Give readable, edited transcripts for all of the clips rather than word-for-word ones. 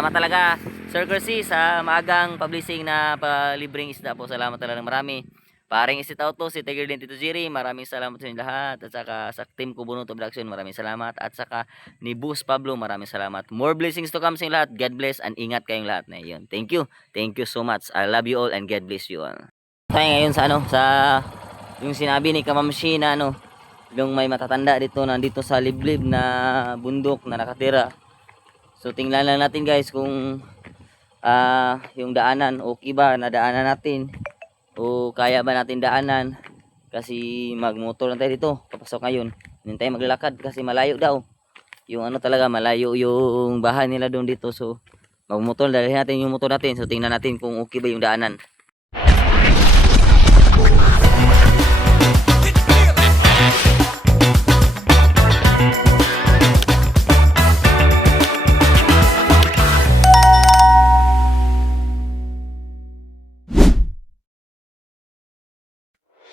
Salamat talaga, Sir Kersey, sa maagang publishing na libreng isda po. Salamat talaga ng marami. Paring isit out to si Tiger din Tito Jerry. Maraming salamat sa inyo lahat. At saka sa team Kubuno Production, maraming salamat. At saka ni Boss Pablo, maraming salamat. More blessings to come sa inyo lahat. God bless and ingat kayong lahat na yun. Thank you. Thank you so much. I love you all and God bless you all. Tayo ngayon sa sa yung sinabi ni Kamamshi na yung may matatanda dito, nandito sa liblib na bundok na nakatira. So tingnan lang natin guys kung yung daanan okay ba na daanan natin o kaya ba natin daanan, kasi magmotor lang tayo dito papasok ngayon. Hindi tayo maglalakad kasi malayo daw yung talaga malayo yung bahay nila doon dito. So magmotor, dalhin natin yung motor natin. So tingnan natin kung okay ba yung daanan.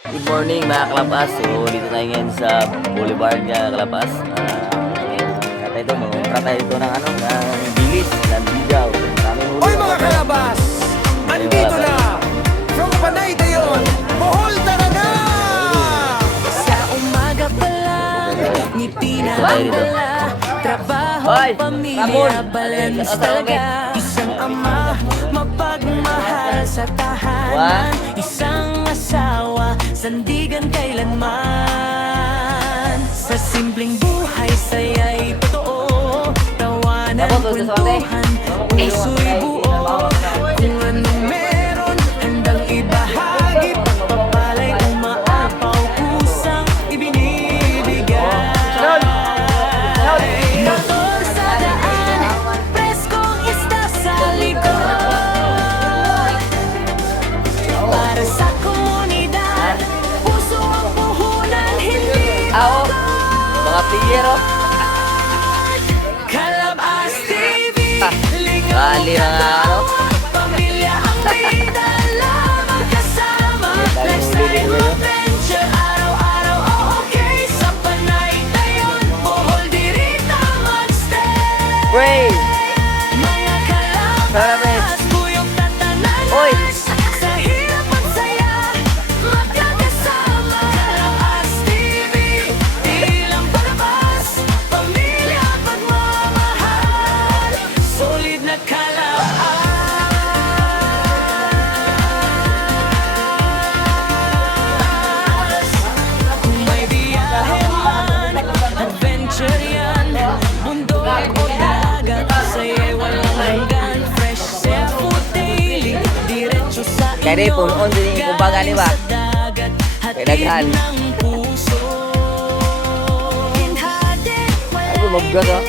Good morning mga Kalapas. So dito tayo ngayon sa Boulevard nga Kalapas. Kata ito, mag-umpra tayo dito ng ng bilis, ng bigaw. Hoy mga Kalabas! Andito na! From Panay Dayon, Bohol talaga! Sa umaga pa lang, ngiti na ang dala. Trabaho, pamilya, balance talaga. Isang ama, mapagmahal sa tahanan. Isang asawa, sandigan kailanman. Sa simpleng buhay, saya'y totoo. Tawanan, kwentuhan, puso'y buo. Kung anong meron, handang ibahagi. Pagpapalay, umaapaw, kusang ibinibigay. Motor sa daan, preskong isda sa likod. Para sa komunidad, puso ang puhunan, hindi Mga piyero. Kalabas TV, Bali na nga pamilya ang bida, magkasama. Lifestyle, adventure, araw-araw, okay. Sa Panay Dayon, Bohol, dirita, magstay. Pray. Mga kalabas, buyog tatanan. Sa hirap at saya, magkakasama. Kalabas TV, di lang palabas, pamilya at pagmamahal. Solid na kalabas. Kung may biyahe man, adventure yan. Bundok o dagat, saya'y walang hanggan. Fresh seafood daily, diretso sa inyo. Kaya punon din yung kumbaga, di ba? Galing sa dagat, hatid Kailangan. ng puso. Hinhatid, Ay, bumaggas, ah.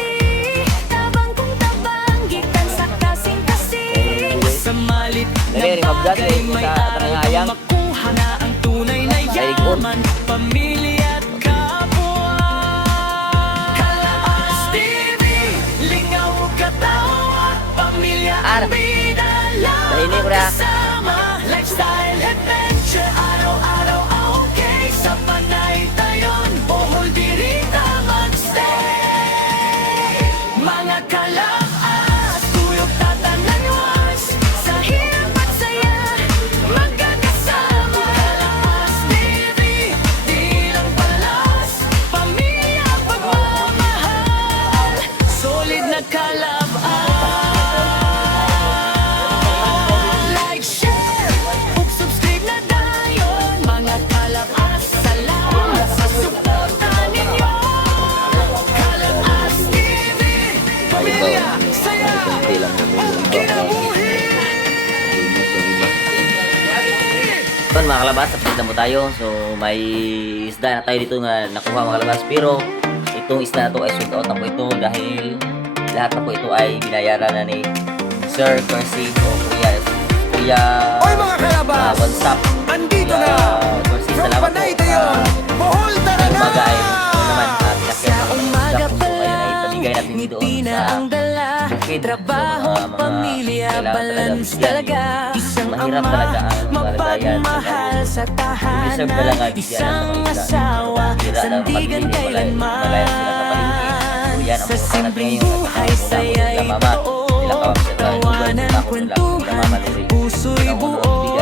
tabang kung tabang, gikan sa kasing-kasing. Sa malit na Dali, mabgas, bagay, eh, may sa araw Tarangayang. kang makuha na ang tunay na Daigón. yaman. Pamilya at kapwa. Kalabas TV, lingaw katawa, pamilya Ar. ang bida, Dahini ko na. kasama. Lifestyle, adventure, araw-araw, okay. Sa Panay Dayon, Bohol, dirita, magstay. Mga kalabas, tuyok tatananwas. Sa hirap at saya, magkakasama. Kalabas TV, di lang palas, pamilya, pagmamahal. Solid na kalabas. Like, share, ug subscribe na dayon. Mga kalabas, salamat sa suporta ninyo. Kalabas TV, pamilya, saya, kinabuhi. Ito mga kalabas, tapos na po tayo. So may isda na tayo dito nga nakuha mga kalabas. Pero itong isda na to ay sold out na po ito dahil lahat na po ito ay binayaran na ni Sir Kersey o Kuya Hoy mga Kalabas! One Stop. Andito Kuya na! Kersey, From salamat Panay po. Dayon, Bohol talaga! Umaga ay naman pinakyan Sa umaga ng pa isda. So ngayon ay lang, pamigay natin ngiti doon na sa ang dala. bukid. Trabaho, So, mga pamilya, kailangan balance bigyan. talaga. Isang Mahirap ama, talaga ang malagayan. mapagmahal sa Deserve na lang tahanan. ang bigyan Isang ng mga isda. asawa, Mahirap lang sandigan pag-ibig, malaya sila sa paligid. So, kailanman. yan ang Sa pagkakas simpleng ngayon. buhay, At saya'y mama, totoo. tawanan, kwentuhan, puso'y buo.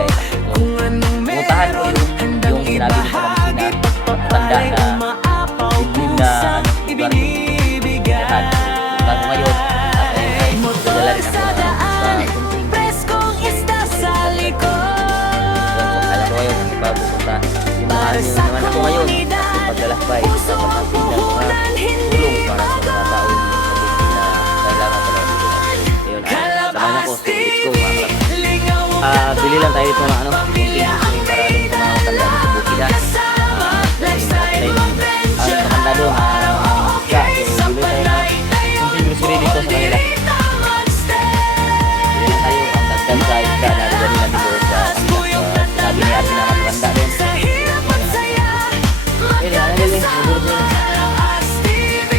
Kung anong meron, handang ibahagi. Pagpapala'y umaapaw, kusang ibinibigay. Motor sa daan, preskong isda sa likod. Para sa komunidad, puso ang puhunan, hindi bago. Kalabas TV, lingaw ang Bili lang tayo ito ng ano, pamilya ang para doon sa mga matanda sa bukid ha. kasama, lifestyle adventure. Matanda doon, bili tayo ng kunting grocery dito sa kanila. Bili lang tayo ang dagdag sa isda na dali natin doon sa kanila. Sabi ni Ate na matanda doon. Sa hirap at saya, Bili, ano bili? Kalabas TV,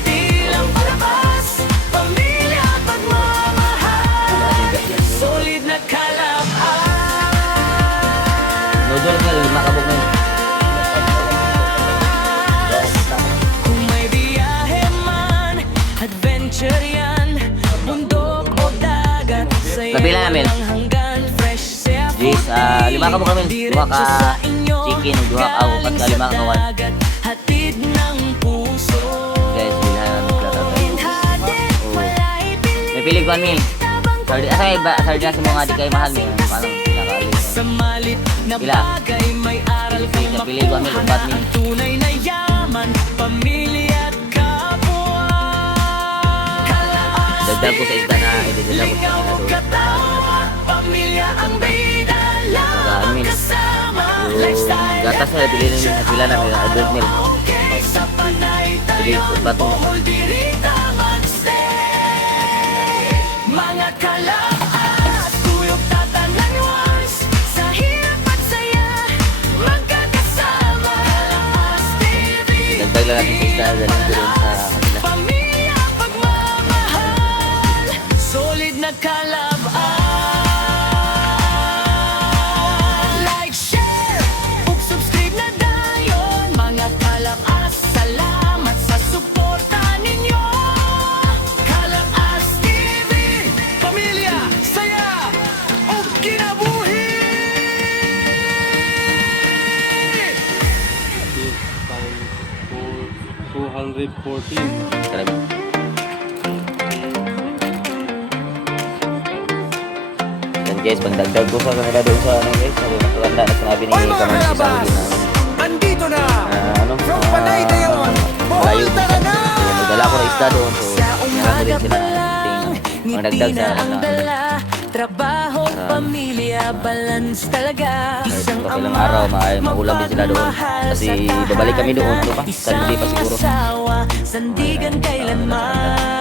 di lang palabas, pamilya pagmamahal, solid na kalabas. Noodle nga, lima kabog na yun. Kung may biyahe man, adventure yan, bundok o dagat, sa'yo Nabila namin. walang hanggan, fresh seafood Jis, lima kabog namin. Dua ka diretso sa inyo, chicken, dua ka upat galing ka sa lima ka kawan. dagat, hatid ng puso. Guys, bilhan namin plata tayo. Hinhatid, wala'y pili, May pili ko mil. tabang Sardinas mo nga di kayo mahal mo. Parang nakaalis. sa malit na Pila? bagay, may aral kang Pili ko kami, makuha upat na mil. ang tunay na yaman, pamilya at kapwa. Kalabas Dagdag ko sa isda na idadala ko sa lingaw kanila doon. katawan, pamilya ang bida lang Magkaamin. kasama, Yung lifestyle gatas na pili namin sa pila namin. Adult milk. okay sa panay Pili tayo, ko batong. Bohol dirita magstay. Mga kalabas, tuyok tatanan once, sa hirap at saya, magkakasama. Kalabas TV, Dagdag lang natin sa isda. Dalhin ko doon sa kanila. pamilya pagmamahal, solid na kalabas. Like, share, ug subscribe na dayon. Mga kalabas, salamat sa suporta ninyo. Kalabas TV, pamilya, saya, ug kinabuhi. 214. Grabe. Yan guys, pagdagdag ko sa kanila doon sa ano guys. Sabi na sinabi ni Oy mga Kaman si kalabas, Saudi na andito na ano, from Panay na yun, Bohol malayo. talaga. Kaya magdala ko ng isda doon. So, Sa marami umaga rin pa sila lang, ting ngiti magdagdag sa na ang ano. dala. Trabaho, pamilya, balance talaga. Isang Kahit ilang ama, araw, maulam din sila doon. mapagmahal Kasi sa babalik kami doon, tahanan. ano pa? Sunday pa siguro. Isang asawa, sandigan kailanman.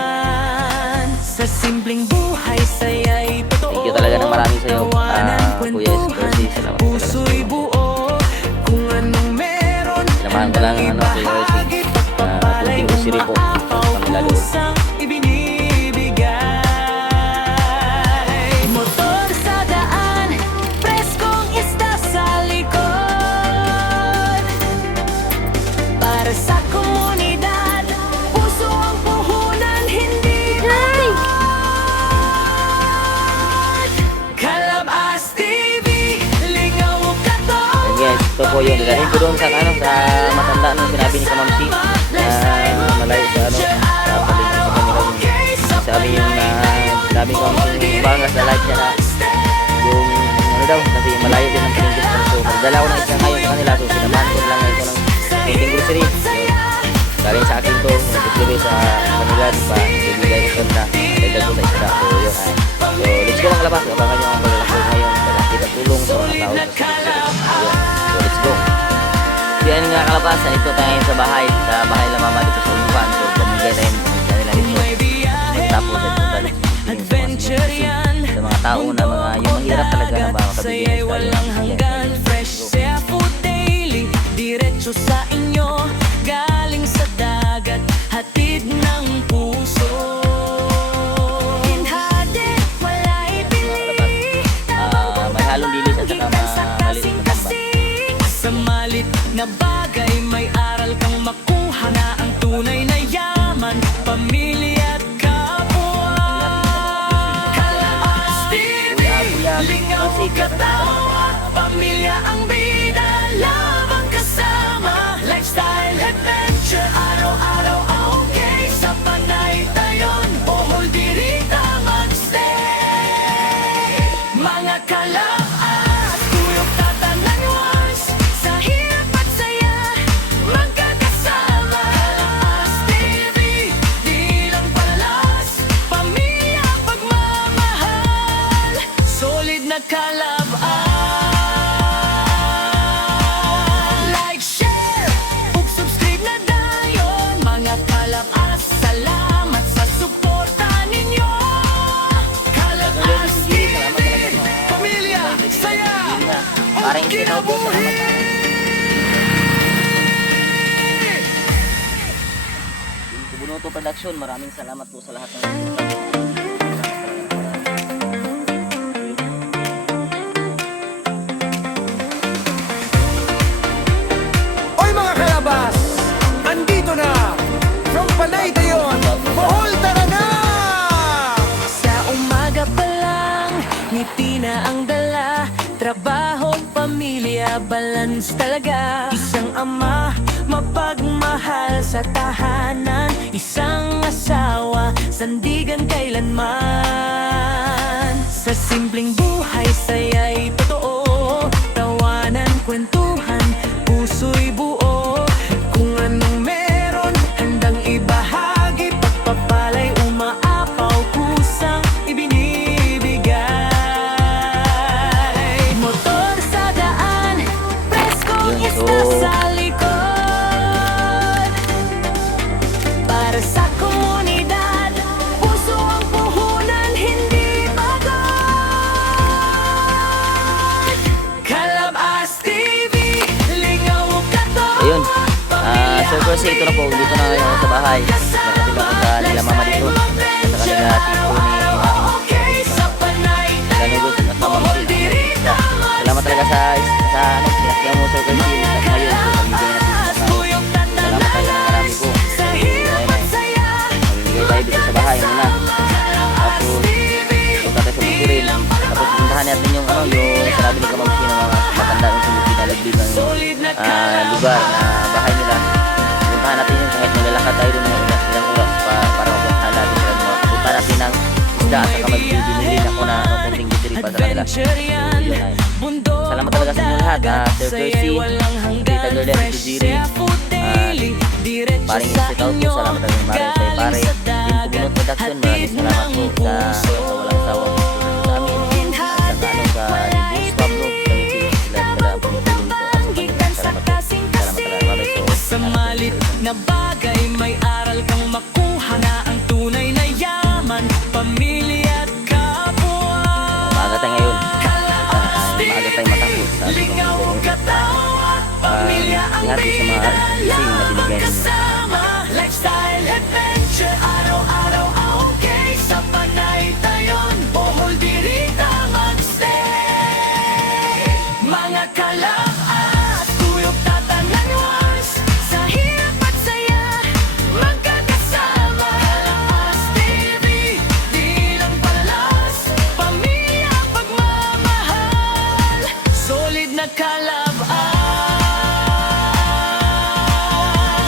Sa simpleng buhay, saya'y totoo. Thank you talaga ng marami sa'yo, Tawanan, Kuya kwentuhan, Escorsi. Salamat puso'y buo. Kung anong meron, Sinamahan ko lang, ano, Kuya Escorsi. ibahagi. Pagpapala'y kunting grocery po. umaapaw, Kanila doon. kusang ibinibigay. Motor sa daan, preskong isda sa likod. Para sa komunidad, puso ang puhunan, hindi bago. Kalabas TV, lingaw katawan. And guys, ito po yun. Dalahin ko doon sa ano, sa matanda nung sinabi ni Kamamsi na malayo sa ano, sa paligid sa kanila. Sabi yung sinabi ko yung bangas na like niya na yung ano daw, kasi malayo din ang paligid. So, magdala ko ng isa ngayon sa kanila. So, sinamahan ko lang ito ng painting grocery. So, galing sa akin to, nag-grocery sa kanila, di ba? Ibigay ko na, dagdag ko sa isda. So, yun. So, let's go mga labas. Abangan nyo ang paglalako ngayon para kita tulong sa mga tao sa Pilipinas. So, let's go. Diyan nga kalabas, ito tayo sa bahay ng mama dito sa Ulpan. So, pamigay tayo ng kanila dito. Tapos, ito tayo Adventure yan, sa mga tao na mga yung mahirap talaga na ba makabigay saya'y ng style. walang hanggan, fresh seafood daily, diretso sa inyo, galing sa dagat, hatid ng puso. Hinhatid, wala'y pili, May halong dilis at saka maliit na tambak. sa malit na bagay, may aral kang makuha na ang tunay na yaman, pamilya at kapwa. katawa, pamilya ang bida, labang kasama, lifestyle adventure, araw-araw okay, sa Panaytayon, Bohol dirita magstay. Mga kalab-as, tuyok tatanan once, sa hirap at saya, magkakasama. Kalab-as TV, di lang palas, pamilya pagmamahal, solid na kalab-as. Like, share, ug subscribe na dayon, mga kalab-as, salamat sa suporta ninyo. Kalab-as TV, pamilya, saya, Parang ug isitaw po, salamat. kinabuhi. Team Kubunuto Production, maraming salamat po sa lahat ng Oy mga kalabas, andito na from Panaytayon, Bohol, tara na! Sa umaga pa lang, ngiti na ang dala, trabaho, pamilya, balance talaga. Isang ama, mapagmahal sa tahanan, isang asawa, sandigan kailanman. Sa simpleng buhay, saya'y totoo, tawanan, kwentuhan, puso'y buo. Kung anong meron, handang ibahagi, pagpapalay, umaapaw, kusang ibinibigay. Motor sa daan, preskong Yun, isda so- sa likod. Para sa komunidad, puso ang puhunan, hindi pagod. Kalab-as TV, lingaw ka to. Ayun, Sir Percy, ito na po, dito na ngayon sa bahay. Nakatila ko sa nila mama dito, sa kanila tito ni Ganugos at mama mo. Salamat talaga sa ano, sinakyan mo Sir Percy. At ngayon, so, pamigay natin sa mga salamat talaga ng marami po. So, ayun ay, mamimigay tayo dito sa bahay muna. Tapos, punta tayo sa Bukiril. Tapos, puntahan natin yung ano, yung sinabi ni Kamang Sino, mga matanda yung sumuki na lagdig ng lugar na bahay nila. Puntahan natin yun kahit maglalakad tayo doon ng ilang oras para mapuntahan natin sila. Punta natin ng isda at saka magbibili ako na ano, konting bitiri pa sa kanila. So, yun ay. Salamat talaga sa inyo lahat. Sir Percy, Tita Girl, Tito Jiri, paring Instant Out po. Salamat talaga maraming sa pare. Team Kubunot Production, maraming salamat po sa walang sawang tulong sa amin. At saka ano sa Boss Pablo, sila ang pumutulong ito. At sa Panginoon, salamat po. Salamat talaga maraming Sa malit na bagay, may aral kang makuha na ang tunay na yaman, pamilya at kapwa. Maaga tayo ngayon. Maaga tayo matapos sa ating Lingaw pamilya. katawa, pamilya ang Ingati sa mga sing na binigay ninyo. kasama, lifestyle adventure, araw-araw okay, sa Panaytayon, Bohol dirita magstay. Mga kalab-as, tuyok tatanan once, sa hirap at saya, magkakasama. Kalab-as TV, di lang palas, pamilya pagmamahal, solid na kalab-as.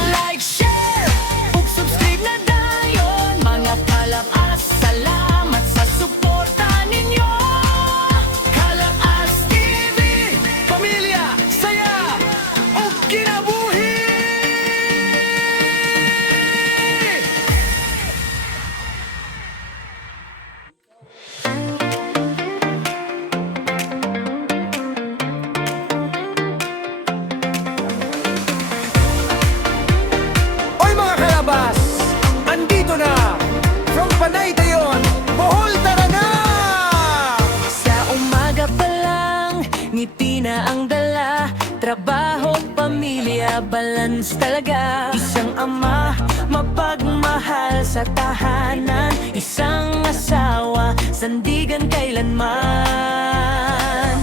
Like, share, ug subscribe na dayon, mga kalab-as, salamat sa suporta ninyo. Kalab-as TV, Pamilya, saya, ug kinabuhi! Oy mga kalabas, andito na from Panaytayon, Bohol, tara na! sa umaga pa lang, ngiti na ang dala, trabaho, pamilya, balance talaga. Isang ama, mapagmahal sa tahanan, isang asawa, sandigan kailanman.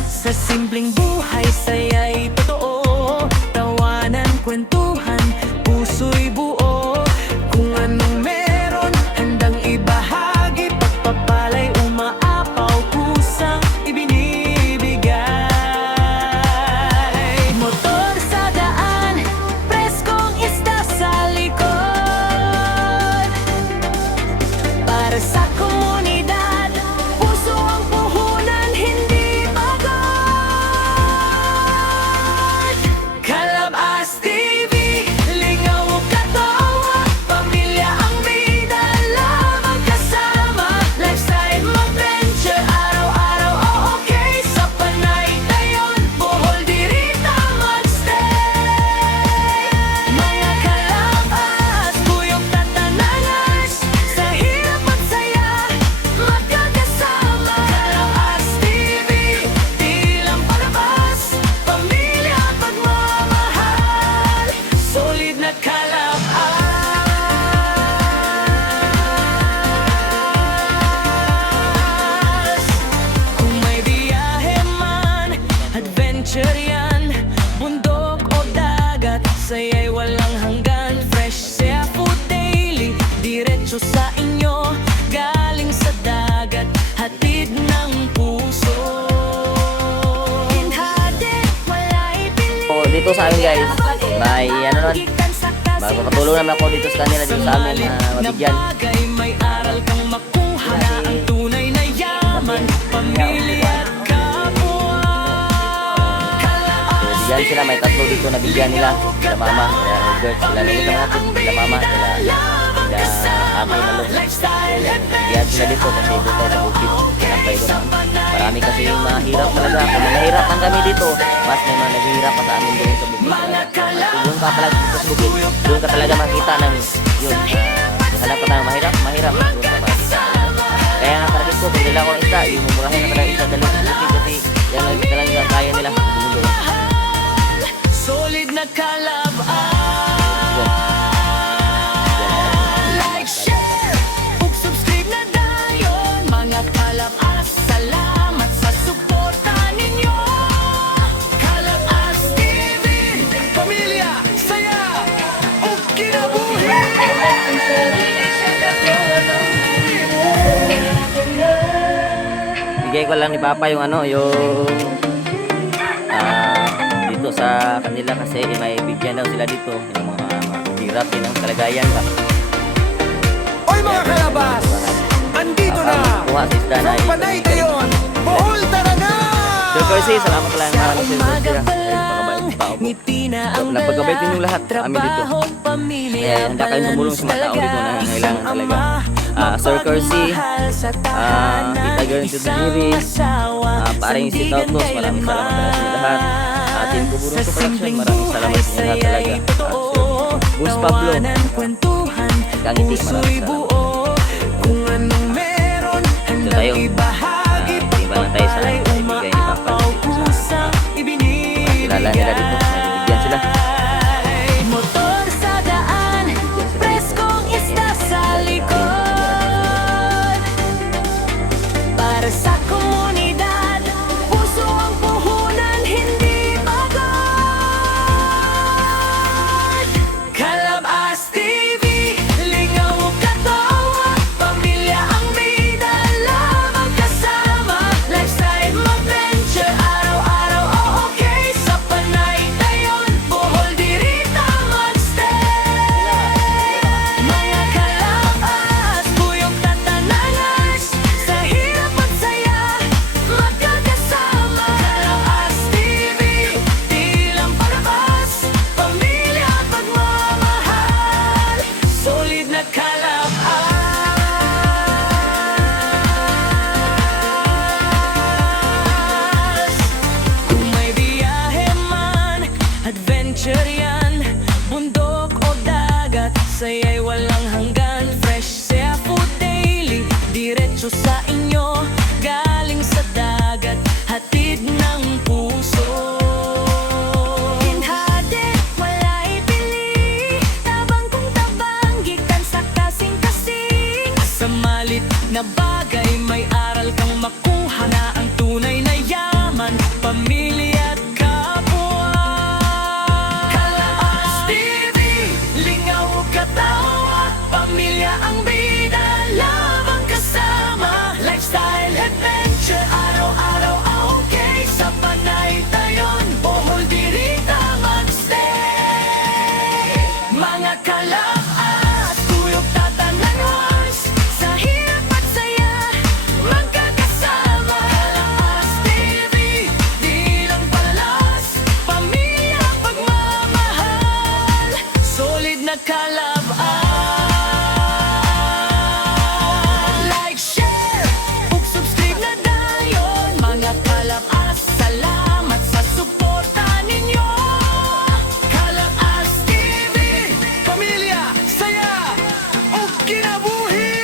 Sa simpleng buhay, saya'y totoo, tawanan, kwentuhan, puso'y buo. Kung anong meron, handang ibahagi, pagpapalay, umaapaw, kusang ibinibigay. to sa amin guys. May ano naman, magpapatulong naman ako dito sa kanila dito sa amin mabigyan. May aral kang makuha na ang tunay na yaman, pamilya at kapwa. So, bigyan sila, may tatlo dito na bigyan nila. Sila mama, sila Robert, sila Lolo sa mga sila mama, sila ate na Lolo. Bigyan sila dito kasi dito tayo sa bukid. Kinampay ko naman. Marami kasi mahirap talaga. Kung nahihirap lang kami dito, mas may mga naghihirap pa sa amin doon sa bukid. Doon ka talaga dito sa bukid. Doon ka talaga makita ng yun. Hanap ka tayo mahirap. Doon ka makita. Kaya nga talaga ko, kung nila akong isa, yung mumurahin na talaga isa dali sa bukid kasi yan lang talaga kaya nila. Solid na kalab-an. Like, share, ug subscribe na dayon. Mga kalab-as, salamat sa suporta ninyo. Kalab-as TV, Pamilya, saya, ug kinabuhi. Bigay ko lang ni Papa yung ano, yung dito sa kanila kasi may bigyan daw sila dito yung mga hirap din ang kalagayan ba. Oy mga kalabas, andito na. Kuha sa isda na From Panay Dayon, Bohol talaga. So kasi salamat lang maraming sa umaga sila. pa lang, Pagkabait ng tao ko. ngiti na ang Pagkabait dala. ninyong lahat amin dito. Trabaho, pamilya, Eh, handa kayong tumulong sa mga tao dito na nangangailangan talaga. Sir Kersey, Tita Girl to the Diri, paring si Tautos, maraming salamat talaga sa inyo lahat. Team Kuburong sa production, maraming salamat sa inyo lahat talaga. Bus Pablo, Kangiti, maraming salamat. kung anong meron, Ito tayo. Iba na tayo sa ibigay ni Papa dito sa kilala nila dito. Nabibigyan sila. motor sa daan, preskong isda sa likod. Para sa komunidad, puso ang puhunan, hindi pagod. Kalab-as TV, lingaw katawa, pamilya ang bida, lamang kasama. Lifestyle, adventure, araw-araw, okay. Sa Panay Dayon, Bohol, dirita magstay. Mga kalabas, buyog tatanangers, sa hirap at saya, magkakasama. Kalabas TV, di lang palabas, pamilya pagmamahal, solid na kalabas. Kung may biyahe man, adventure yan, bundok o dagat, saya'y walang hanggan. Fresh seafood daily, diretso sa inyo, galing sa dagat, hatid ng puso. Hinhade, wala ipili, tabang kung tabang, gikan sa kasing-kasing. Sa malit na bagay, may aral kang makuha na ang tunay na yaman, pamilya at kapwa. Kalabas TV, lingaw katawa, pamilya ang bida, lamang kasama. Lifestyle, adventure, araw-araw, okay. Sa Panay Dayon, Bohol, dirita magstay. Mga kalabas, tuyok tatanangers, sa hirap at saya, magkakasama. Kalabas TV, di lang palalas, pamilya pagmamahal, solid na kalabas. Like, share, ug subscribe na dayon. Mga kalabas, salamat sa suporta ninyo. Kalabas TV, Pamilya, saya, ug kinabuhi.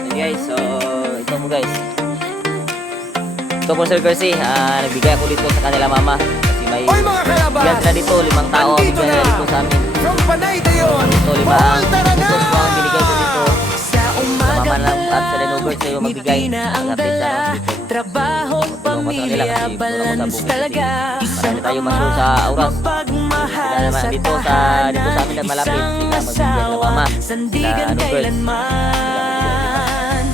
Okay guys, so ito mo guys. Ito po Sir Kersey, nagbigay ako dito sa kanila mama kasi may Oy mga kalabas, bigyan sila dito, 5 tao ang andito bigyan nila na. dito sa amin. From Panay Dayon, Ito, 5 Bohol talaga. ito po ang binigay ko dito. sa umaga Mama pa lang at sa lang, Lenobert sa'yo magbigay. ngiti na ang Ang update sa dala. mga dito. Trabaho, Tulungan ko sa kanila pamilya, kasi tulungan ko sa balance bukid talaga. kasi Isang marami tayo ama, masuro sa oras. mapagmahal, dito sa amin na malapit, sila magbibigyan ng mama, sila sandigan ano girls, kailanman.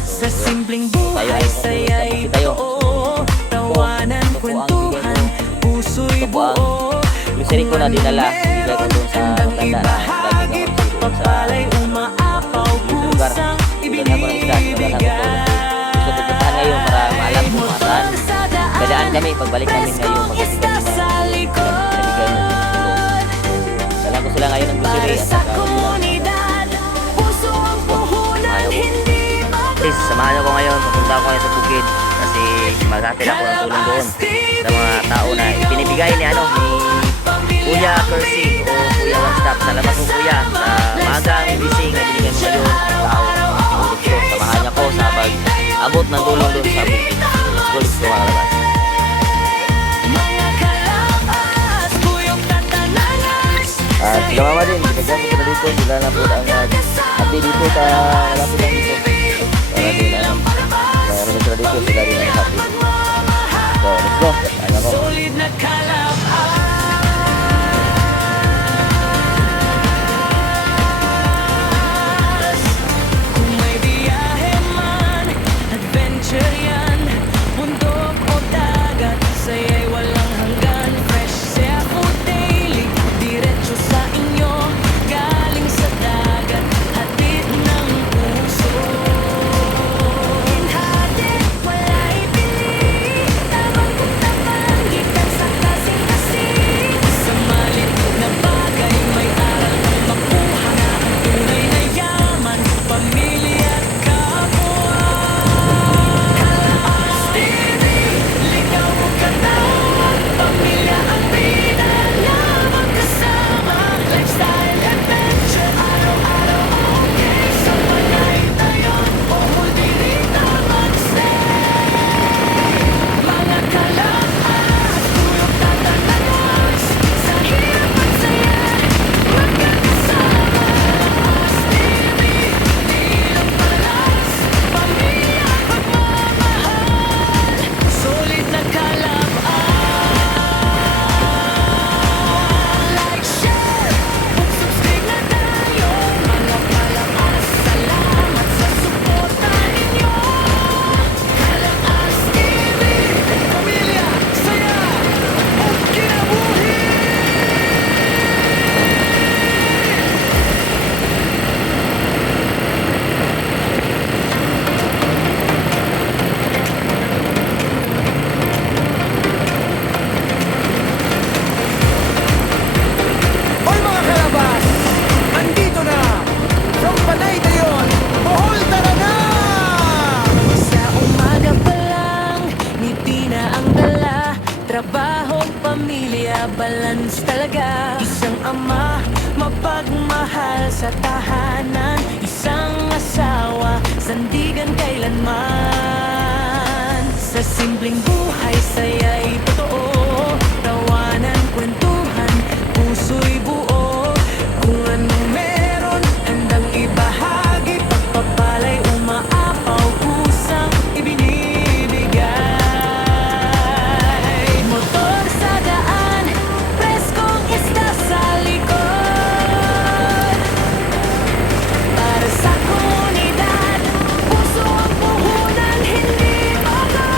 Sa simpleng buhay, tayo, saya'y tayo. totoo. Tawanan, Ito po ang kwentuhan, puso'y Ito po ang buo. grocery ko na dinala, bigay ko doon sa Handang matanda na ibahagi, lagi ka pagpapalay, umaapaw, lugar. kusang Bigyan ako ng isda, ibinibigay. gusto ko puntahan ngayon para maalam kung saan dadaan kami pagbalik namin ngayon Isda sa likod. dala ko sila ngayon ng grocery Para at sa saka komunidad, puso ang puhunan, hindi please samahan niyo ko ngayon, pupunta ako ngayon sa bukid kasi maghatid ako ng tulong doon sa mga tao na ipinibigay ni Kuya Kersey o Kuya One Stop. Salamat po Kuya sa maagang blessing na binigay mo ngayon sa tao. Ulit ko, samahan niya ko sa pag-abot ng tulong doon sa bukid. Let's go mga kalabas. mga kalapas, puyok tatananas. At sila mama din, binigyan ko sila dito. Sila na po ang hati dito sa malapit lang dito. Para din mayroon sila dito, sila din ang hati. So, let's go. Ano ko? Solid na kalapas. Kung may biyahe man, adventure yan. Bundok o dagat, saya'y walang hanggan. Fresh sea food daily, diretso sa inyo. Galing sa dagat, hatid ng puso. Hinhatid, wala ibili. Tabang kung tabang, gikan sa kasing-kasing. Sa malit na bagay, may aral kang makuha na ang tunay na yaman. Pamilya at kapwa. Kalapas TV, ligaw o katawa. Pamilya ang bida, lamang kasama. Lifestyle adventure, araw-araw okay. Sa panay tayo, o dirita mag-stay. Mga kalapas, puyok tatananas. Sa hirap at saya, magkakasama. Kalapas TV, nilang balas. Pamilya at pagmamahal, solid na kalapas. Like, share, mag-subscribe na tayo. Mga kalapas, salamat sa suporta ninyo. Kalapas TV, pamilya, saya, o kinabuhi. Hoy mga kalabas, andito na from Panay Dayon, Bohol tara na! Sa umaga pa lang, ngiti na ang dala. Trabaho, pamilya, balance talaga. Isang ama, mapagmahal sa tahanan. Isang asawa, sandigan kailanman. Sa simpleng buhay, saya'y totoo. Tawanan, kwentuhan, puso'y buo. Kung anong meron, handang ibahagi. Pagpapalay, umaapaw, kusang ibinibigay. Motor sa daan, preskong isda sa likod. Para sa komunidad, puso ang puhunan, hindi pagod.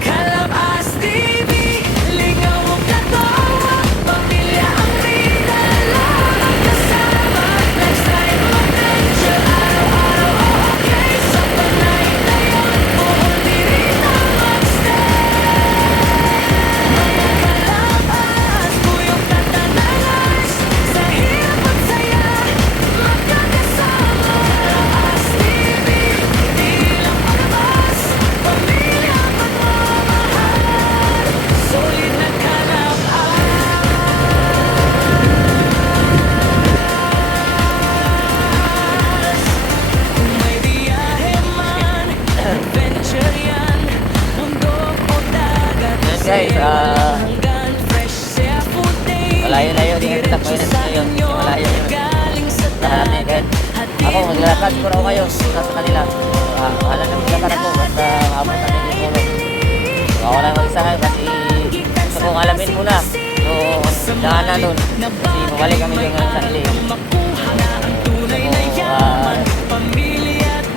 Kalapas TV, ligaw o katawa. Pamilya ang rida, lamang kasama. Lifestyle adventure, araw-araw okay. Sa panay tayo, buhol dirita mag-stay. Mga kalapas, puyok tatananas. Sa hirap at saya, magkakasama. Kalapas TV, di lang palabas. Pamilya at pagmamahal, solid na kalapas. Kung may biyahe man, adventure yan. Bundok o dagat, Yes, guys, saya'y walang hanggan. Fresh sea food daily, Malayo-layo din ang takbo diretso yun sa ngayon. inyo. Malayo yun. Galing sa Lahat natin dagat, guys. Ako maglalakad siguro ako ngayon sa kanila. Wala na maglakad ako basta maabot natin yung tulong. Ako lang mag-isa ngayon kasi gusto ko yung alamin muna. Yung daanan nun. Kasi mawali kami yung Sunday.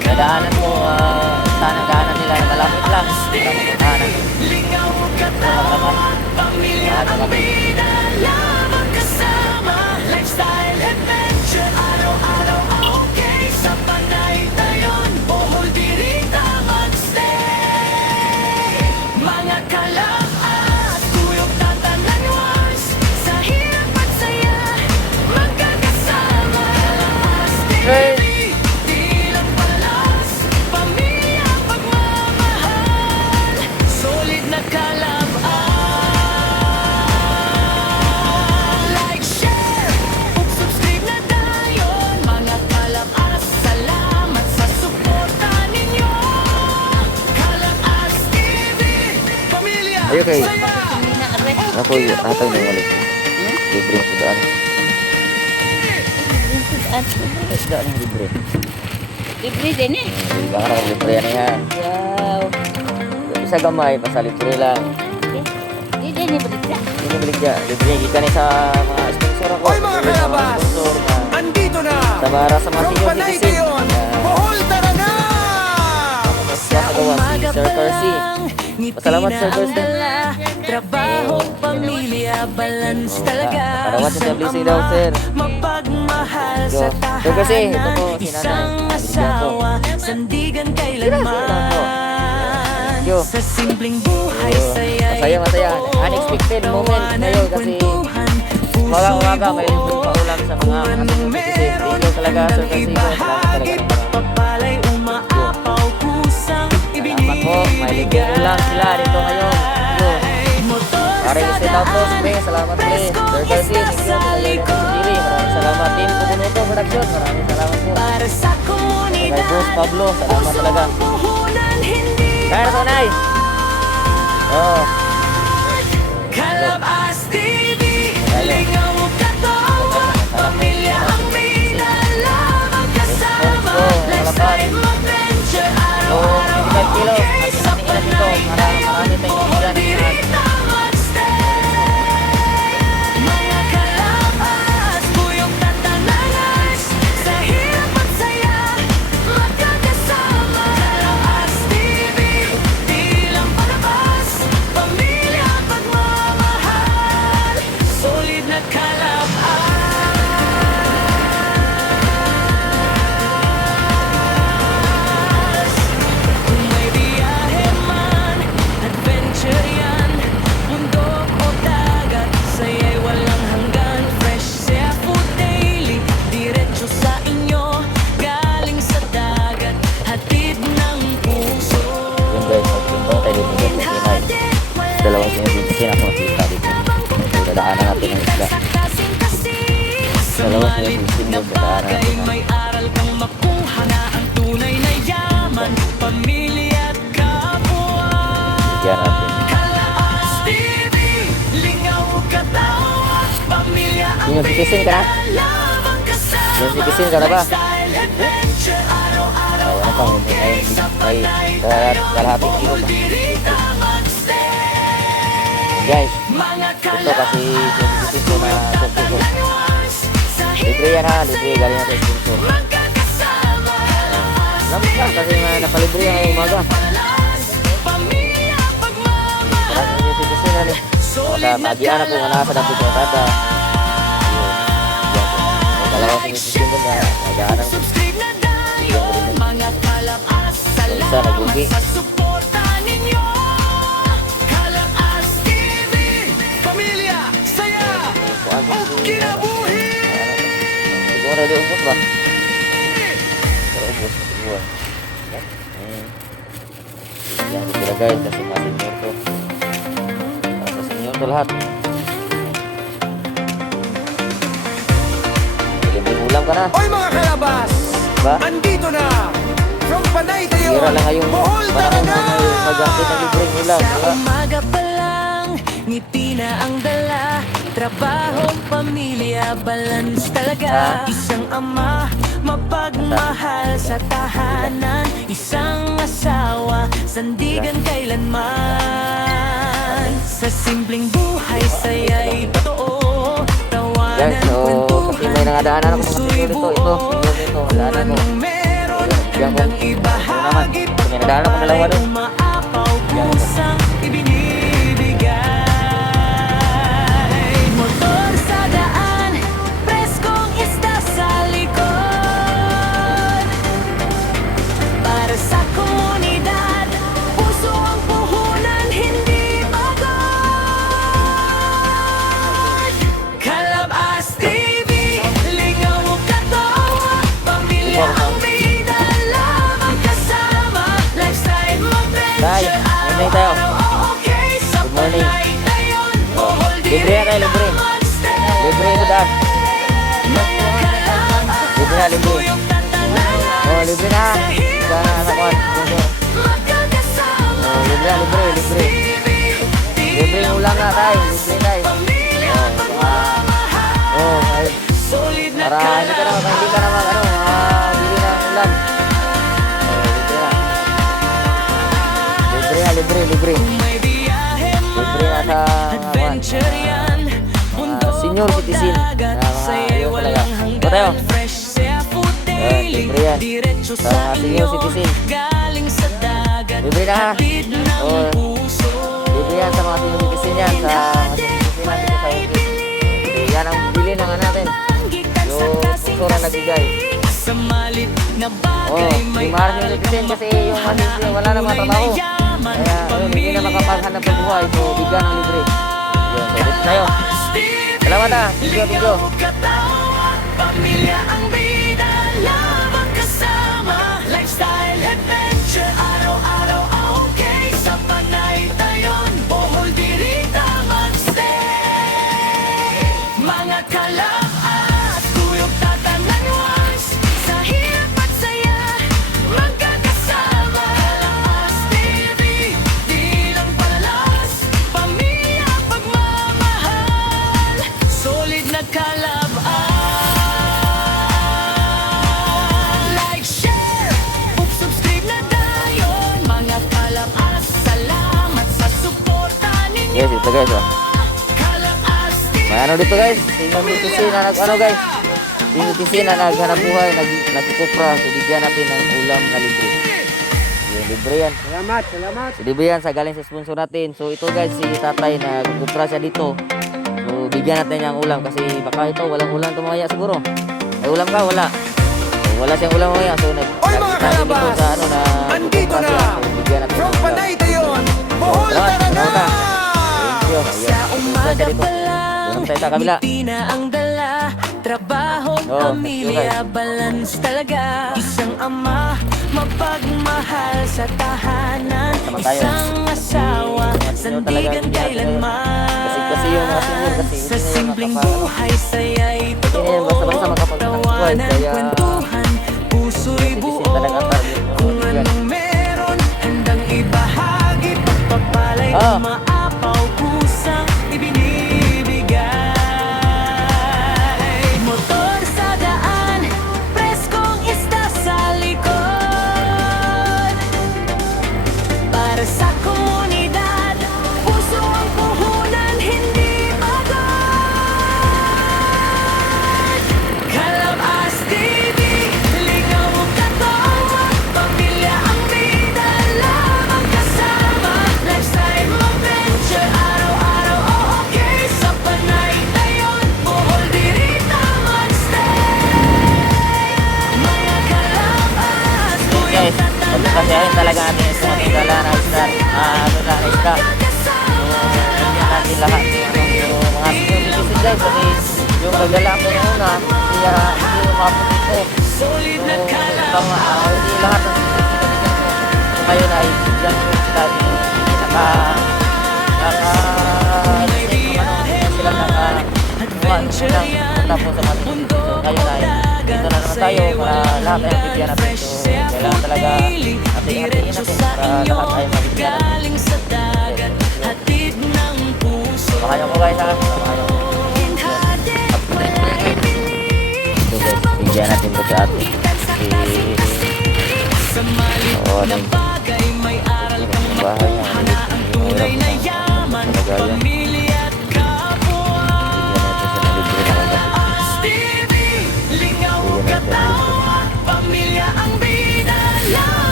Sa daanan ko, sana daanan nila na malapit lang. Maraming daanan. Mga kalabas, tuyok tatananwas, sa hirap at saya, magkakasama. Kalabas TV, tilang palas, pamilya, pagmamahal, solid na kalabas. Like, share, subscribe na dayon, mga kalabas, salamat sa suporta ninyo. Kalabas TV, pamilya, Ayo kay. saya. Ako yung atay na walik. Libre yung sudaan. Sudaan yung libre. Libre din eh. Baka na libre yan yan. Wow. Yung isa gamay, basta libre lang. Di din ni berita. Ini beligya. Libre kita nih sa mga sponsor ako. Oy, mga Libre sa kalabas! sponsor na Andito na sa para sa mga from senior Panay citizen. Dayon, Bohol Talaga! Siya kagawa si Sir Percy. Pasalamat Sir Percy. Trabaho, pamilya, balance talaga. Parawat sa blessing daw, sir. Mapagmahal Yo, sa Sir Percy, ito tahanan, po, si isang Nanay. asawa, sandigan kailanman. Yo. Sa simpleng buhay, Yo. saya Masaya. ito. Unexpected moment ngayon kasi umaga may libreng paulam sa mga senior citizen. Thank you talaga Sir Percy. Salamat talaga. Papalay, umaapaw, kusang Salamat po. May libreng ulam sila dito ngayon. Yo. Pare stay out po, pre. Salamat pre. Sir Percy, thank you. Maraming salamat din. Kubunuto Production. Maraming salamat po. Para sa Kay komunidad, Bruce Pablo, salamat talaga. puhunan, hindi Kaya na tunay. Oh, Kalabas TV, lingaw katawa, pamilya ang pinala, magkasama, lifestyle, adventure, araw-araw, 25 kilo. okay, sa Panay tayo, Bohol, Dirita, Magstay. Mga kalabas, buyog tatanangas, sa hirap at saya, magkakasama. Kalabas TV, tilang palabas, pamilya, pagmamahal, solid na kalabas. Kung may biyahe man, adventure yan, bundok o dagat, saya'y walang hanggan. Fresh seafood daily, diretso sa inyo, galing sa dagat, hatid ng puso. yun guys, magpunta tayo dito ng Pinay. Dalawang sinisin ako nakita dito. Dadaanan natin ang isla. Dalawang sinisin Na yung dadaanan bagay, natin. may aral kang makuha na ang tunay na yaman, pamilya at kapwa. Bigyan natin. Kalabas TV, lingaw katawa, pamilya ang Yung citizen ka na? pinalabang kasama. Yung citizen ka na ba? Lifestyle, adventure, araw-araw, Ano pang okay, sa may Panay kalahating kilo ba? Dirita, Magstay. Guys, Mga ito kasi citizen ko na suki ko. kalabas, sa Libre yan ha, libre. Galing natin sponsor. magkakasama. Salamat lang kasi napalibre yan ngayong umaga. Pamilya, pagmamahal, Maraming yung citizen na ni. Maka magian ako nga nasa dapit ng tata. May dalawang sinisin doon na nagaan ang subscribe na dayon, mga kalabas, isa nagugi. salamat sa suporta ninyo. Kalabas TV, pamilya, saya, o kinabuhi. Siguro di ubos ba? Pero ubos, siguro. Yan. Yan, dito guys, kasi mga senior to. Para sa senior to lahat. Libreng ulam ka na. Oy, mga kalabas! Ba? Andito na from Panay Dayon, Sira lang ngayong Bohol panahon Talaga! na may mag-aakit ng libreng ulam. Sa Diba? umaga pa lang, ngiti na ang dala, trabaho, pamilya, balance talaga. Isang ama, mapagmahal sa tahanan, isang asawa, sandigan kailanman. Sa simpleng buhay buhay saya'y totoo. Tawanan, Guys, so kasi may nangadaanan ako mga sinyo dito. Ito, sinyo dito. Daanan ko. anong meron, Diyan ko. handang Ito naman. ibahagi. So, may nadaanan ako dalawa doon. Umaapaw pusang ibinibigay. Motor sa daan, preskong isda sa likod. Para sa komunidad, puso ang puhunan, hindi pagod. Kalabas TV, lingaw o katawa, pamilya ang bida, lamang kasama. Lifestyle mo, Tay, venture, good morning tayo. araw-araw, okay. Sa Good morning. panay ngayon, bohol Libre yan tayo, libre. Libre ito daan. Libre na, libre. Oh, libre na. Sa nakuhan. Oh, libre na, libre, libre. Libre yung ulam na tayo. Libre tayo. Oh, ay. Para hindi ka na mag, bili ng ulam. Oh, libre na. Libre, libre. Libre na sa nakuhan. Senior citizen na mga yun talaga. Ito tayo. Libre yan. Sa mga senior citizen. Libre na ha. Libre yan sa mga senior citizen yan. Sa mga senior citizen natin sa Ukit. Yan ang bili na nga natin. Yung puso na nagbigay. Oh, yung mga senior citizen kasi yung mga senior wala na mga trabaho. Kaya hindi na makapaghanap ng buhay. So bigyan ng libre. Yun, so dito tayo. Salamat ha. Bingo. Pamilya ang bida, lamang kasama. Lifestyle adventure, araw-araw okay. Sa panay tayon, bohol dirita magstay. Mga kalab at kuyog tatanan once. Sa hirap at saya, magkakasama. Kalabas TV, di lang palalas. Pamilya pagmamahal, solid na kalab. Like, share, subscribe na dayon. Mga kalabas, salamat sa suporta ninyo. Yes, ito guys. Oh. Kalabas TV. May ano dito guys. Senior citizen na ano guys. Senior citizen na naghanap buhay. Nagkukupra. So bigyan natin ng ulam na libre. Yun, libre yan. Salamat, salamat. So libre yan sa galing sa sponsor natin. So ito guys, si tatay na nagkukupra siya dito. So bigyan natin niyang ulam kasi baka ito walang ulam ito mamaya siguro. May ulam ka? Wala. So, wala siyang ulam mamaya. So Oy, mga nakita natin dito kalabas! sa ano na Andito nagkukupra na! siya. So bigyan natin From ng ulam. Panay Dayon, Bohol Salamat. talaga! Thank you. Sa Ayan. umaga Dito. pa lang, Doon tayo sa kabila. ngiti na ang dala. Trabaho, Oh, pamilya, balance talaga. Isang ama, mapagmahal sa tahanan. Sama tayo. Isang asawa, Mga senior talaga, sandigan hindi natin kailanman. kasi yung mga senior kasi Sa hindi na simpleng makapa- buhay, saya'y Hindi na totoo. basta-basta makapaghanap buhay. Tawanan, Kaya kwentuhan, puso'y citizen buo. talaga target. Kung anong meron, handang ibahagi. Pagpapalay, Ah. umaapaw, kusang ibinibigay. Motor sa daan, preskong isda sa likod. Para sa komunidad, puso ang puhunan, hindi pagod. Kalabas TV, lingaw o katawa, pamilya ang bida, lamang kasama. Lifestyle mo, venture, araw-araw okay. Sa panay tayon, bohol dirita magstay. Mga kalabas, Guys, kuyog tatanan. pagkakasyahin talaga natin ito matindala na isda. Ano na isda. So, bigyan natin lahat yung mga senior citizen guys kasi yung nagdala ko yung una, hindi umabot ito. Solid na kalab. Hindi lahat ng senior citizen ko. So ngayon ay bigyan ko sila hindi tapos sa mga so ngayon ay dito na naman tayo para lahat ay bigyan natin. So kailangan talaga hati-hatiin natin para lahat ay mabigyan natin. Galing sa dagat, hatid ng puso. Makayo ko guys ha. Makayo. So guys, bigyan natin ito sa atin. Sa malit Oo, na ano. bagay, may aral kang Bahay niya. makuha na ang tunay na yaman. Talaga yan. Pamilya at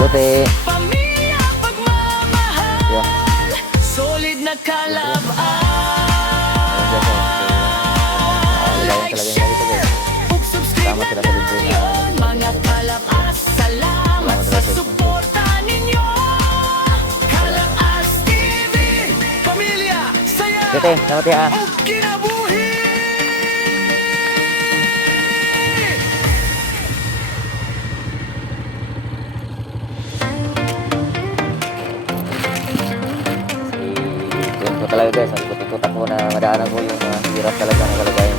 Lote. Pamilya, pagmamahal, Yeah. solid na kalab-an. Like, share, subscribe Tama na sila sa libre na mga palakas. Salamat sa suporta ninyo. Kalab-as TV, Pamilya, saya, Tete, salamat ya. o kinabuhi! Ikot ko talaga guys, ang ikot-ikot ako na madaanan ko yung hirap talaga ng kalagayan.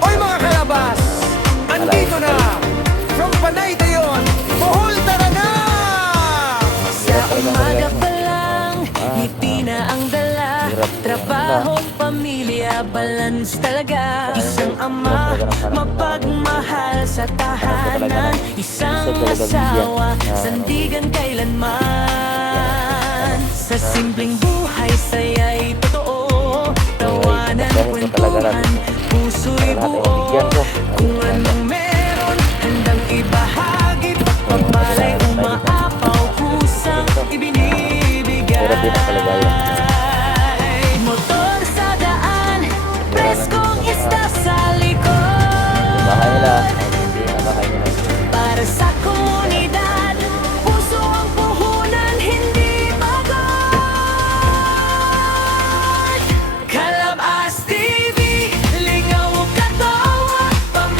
Oy mga kalabas, andito na, from Panay Dayon, Bohol talaga! Sa umaga pa lang, ngiti na ang dala. Trabaho, pamilya, balance talaga. Isang ama, mapagmahal sa tahanan. Isang asawa, sandigan kailanman. Sa simpleng buhay, saya'y totoo. Tawanan, kwentuhan, puso'y buo. Kung anong meron, handang ibahagi. Pagpapalay, umaapaw, kusang ibinibigay. Hirap din ang kalagayan. Motor sa daan, preskong isda sa likod. Bahay nila, hindi na bahay nila. Para sa komunidad, puso ang puhunan, hindi pagod. Kalab-as TV, lingaw katawa,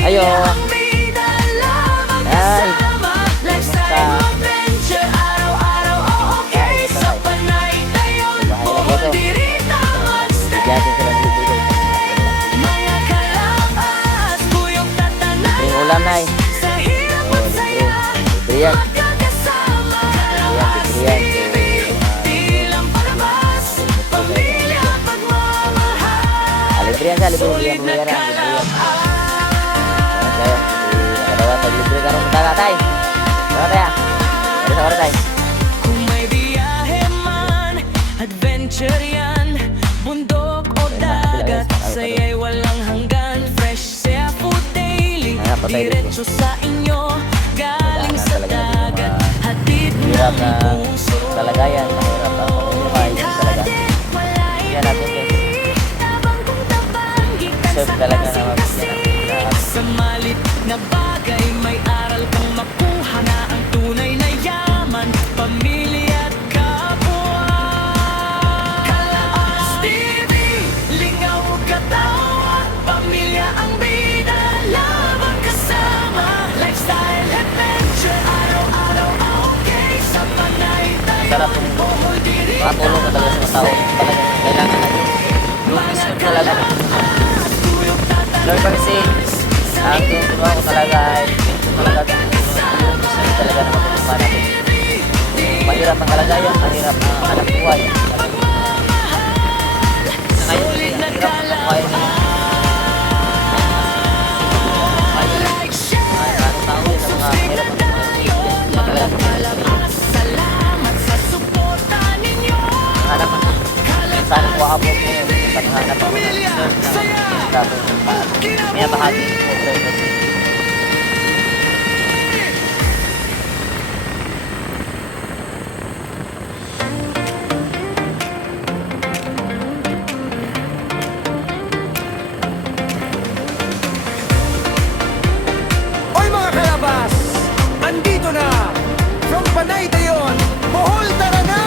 Ayo. pamilya ang bida, lamang kasama. Lifestyle adventure, araw-araw, oh okay. Sa Panay Dayon, Bohol, Dirita, Bigyan din sila ng libre guys. mga kalabas, buyong tatanay. Yung ulam na Sa hirap at saya, libre yan. magkakasama. Kalabas Libre yan. TV, di lang palabas, pamilya, pagmamahal. Libre yan sa libre. Solid Libre na yan. kalabas. Kaya, kadawa sa libre ka rin mga tay. Kaya tayo. Kaya sa tay. Kung may biyahe man, adventure yan. Bundok o dagat, saya'y walang hanggan. Fresh seafood daily, diretso sa inyo. Galing sa dagat, hatid Hirap ng na puso. kalagayan. Mahirap ang pamumuhay. Talaga. Yan natin guys. Serve talaga na mabigyan ng Sa malit na bagay, may aral kang makuha na ang tunay na yaman, pamilya at kapwa. Kalabas TV, lingaw katawa, pamilya ang bida, labang kasama. Lifestyle adventure, araw-araw okay. Sa Panay Sarap Dayon, yung Bohol, Dirita, makatulong ka talaga sa tao. Talagang kailangan natin. Serve talaga. Lord kasi, ang tinutuwa ko talaga ay talaga serve talaga na matulungan natin. Mahirap ang kalagayan, mahirap ang hanap buhay. Sa ngayon, hirap ang buhay niya. Maraming tao yun ang mga hirap ang buhay. Salamat sa suporta ninyo. Hanap ang sana ko abot ngayon. Paghanap ako ng serve ng dapat may bahagi ko kasi. Oy mga kalabas, andito na, from Panay Dayon, Bohol talaga!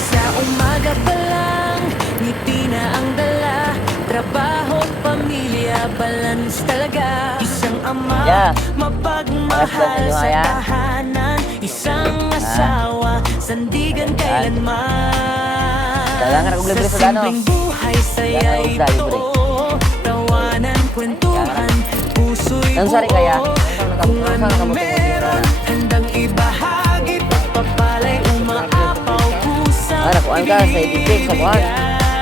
Sa umaga pa lang, ngiti na ang dala. Trabaho, pamilya, balance talaga. Isang ama, Yeah. mapagmahal Pangatlo sa ninyo, tahanan. Isang asawa, sandigan kailanman. Kailangan akong libre sa dano. simpleng buhay, saya'y Kailangan akong libre. totoo. Tawanan, kwentuhan, puso'y Ang sari kaya? Kung anong meron, handang ibahagi. Pagpapalay, umaapaw, kusang Ano, kuhaan ka sa ibigay sa kuhaan.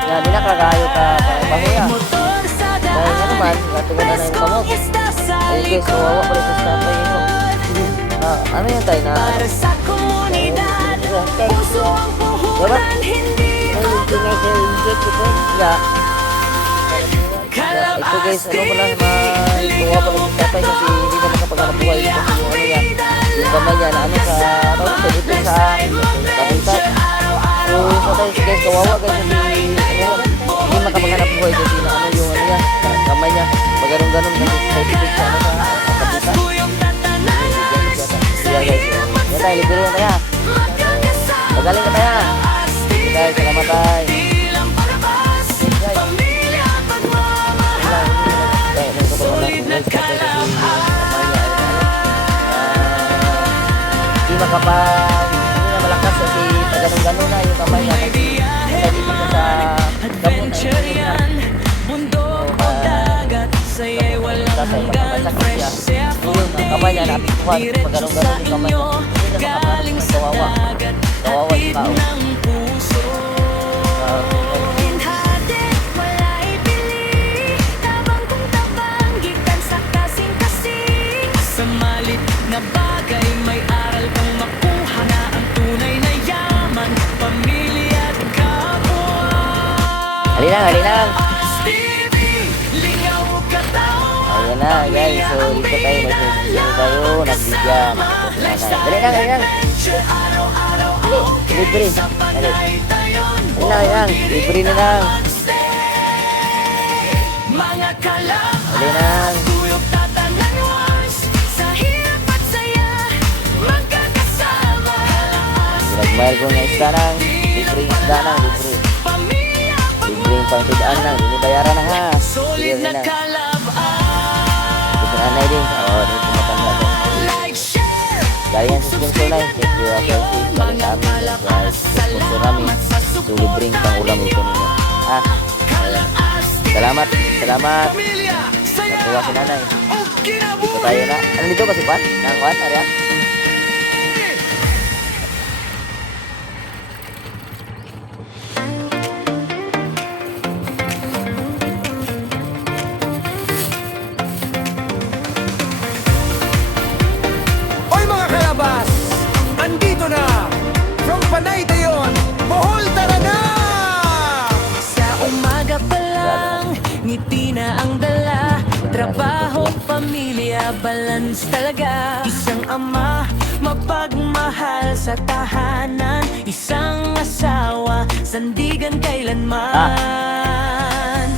Nga, di na kakayo ka pahuya. motor sa Dahil nga naman, natuwa na yung pamok. isda sa Ay, guys, kawawa pala sa stapay ito. Ano yun tayo na? Para sa komunidad, puso ang puhunan, hindi Yeah. Ito guys, ano pala, matuwa pala sa stapay kasi hindi na makapaghanap buhay. Kasi yung ano yan, yung kamay niya na Pag-ganun-ganun kasi sa ipipig sa ano sa kapitan. Buyong tatanalas sa Yan guys. hirap at Yan tayo, libre yan tayo. magkakasama. Magaling ka tayo. Tayo, salamat tayo. Tilang palabas, pamilya at pagmamahal. Solid na Hindi makapag, hindi na malakas kasi pag ganun-ganun na yung kamay na. May biyahe man, adventure yan. Bundok o dagat, saya'y walang hanggan. Fresh seafood daily, diretso sa inyo. Galing sa dagat, hatid ng puso. Hinhatid, wala ibili. Tabang kung tabang, gikan sa kasing-kasing. Sa malit na bagay, may aral kang makuha na ang tunay na yaman. Pamilya at kapwa. Halinang. STV, lingaw katawan. Ayan na guys, so dito tayo mag-sino tayo, nagbigyan. Dali lang. Araw-araw Libre. panay tayon. Ayan, libre na lang. Mga kalab, Dali lang. tuyok tatanan once. Sa hirap at saya, magkakasama. Nagmayal ko ng isda nang, libre isda nang, libre. Pamilya, Libre yung pangtidaan nang, hindi bayaran na ha. solid Sige na na. kalab. Ito na anay din. Oo, dito matanda to. Like, share, Gaya yan sa sponsor na yun. Thank you, Percy. Galing sa amin yan guys. Sa sponsor namin. So, libreng pang-ulam ito ninyo. Ah, ayan. Salamat. pamilya, saya, Nakuha si nanay. o Dito kinabuhi. tayo na. Ano dito ba si Pan? Nang Juan? Arya? Oy mga kalabas, andito na from Panay Dayon, Bohol tara na! Sa umaga pa lang, ngiti na ang dala. Trabaho, pamilya, balance talaga. Isang ama, mapagmahal sa tahanan. Isang asawa, sandigan kailanman.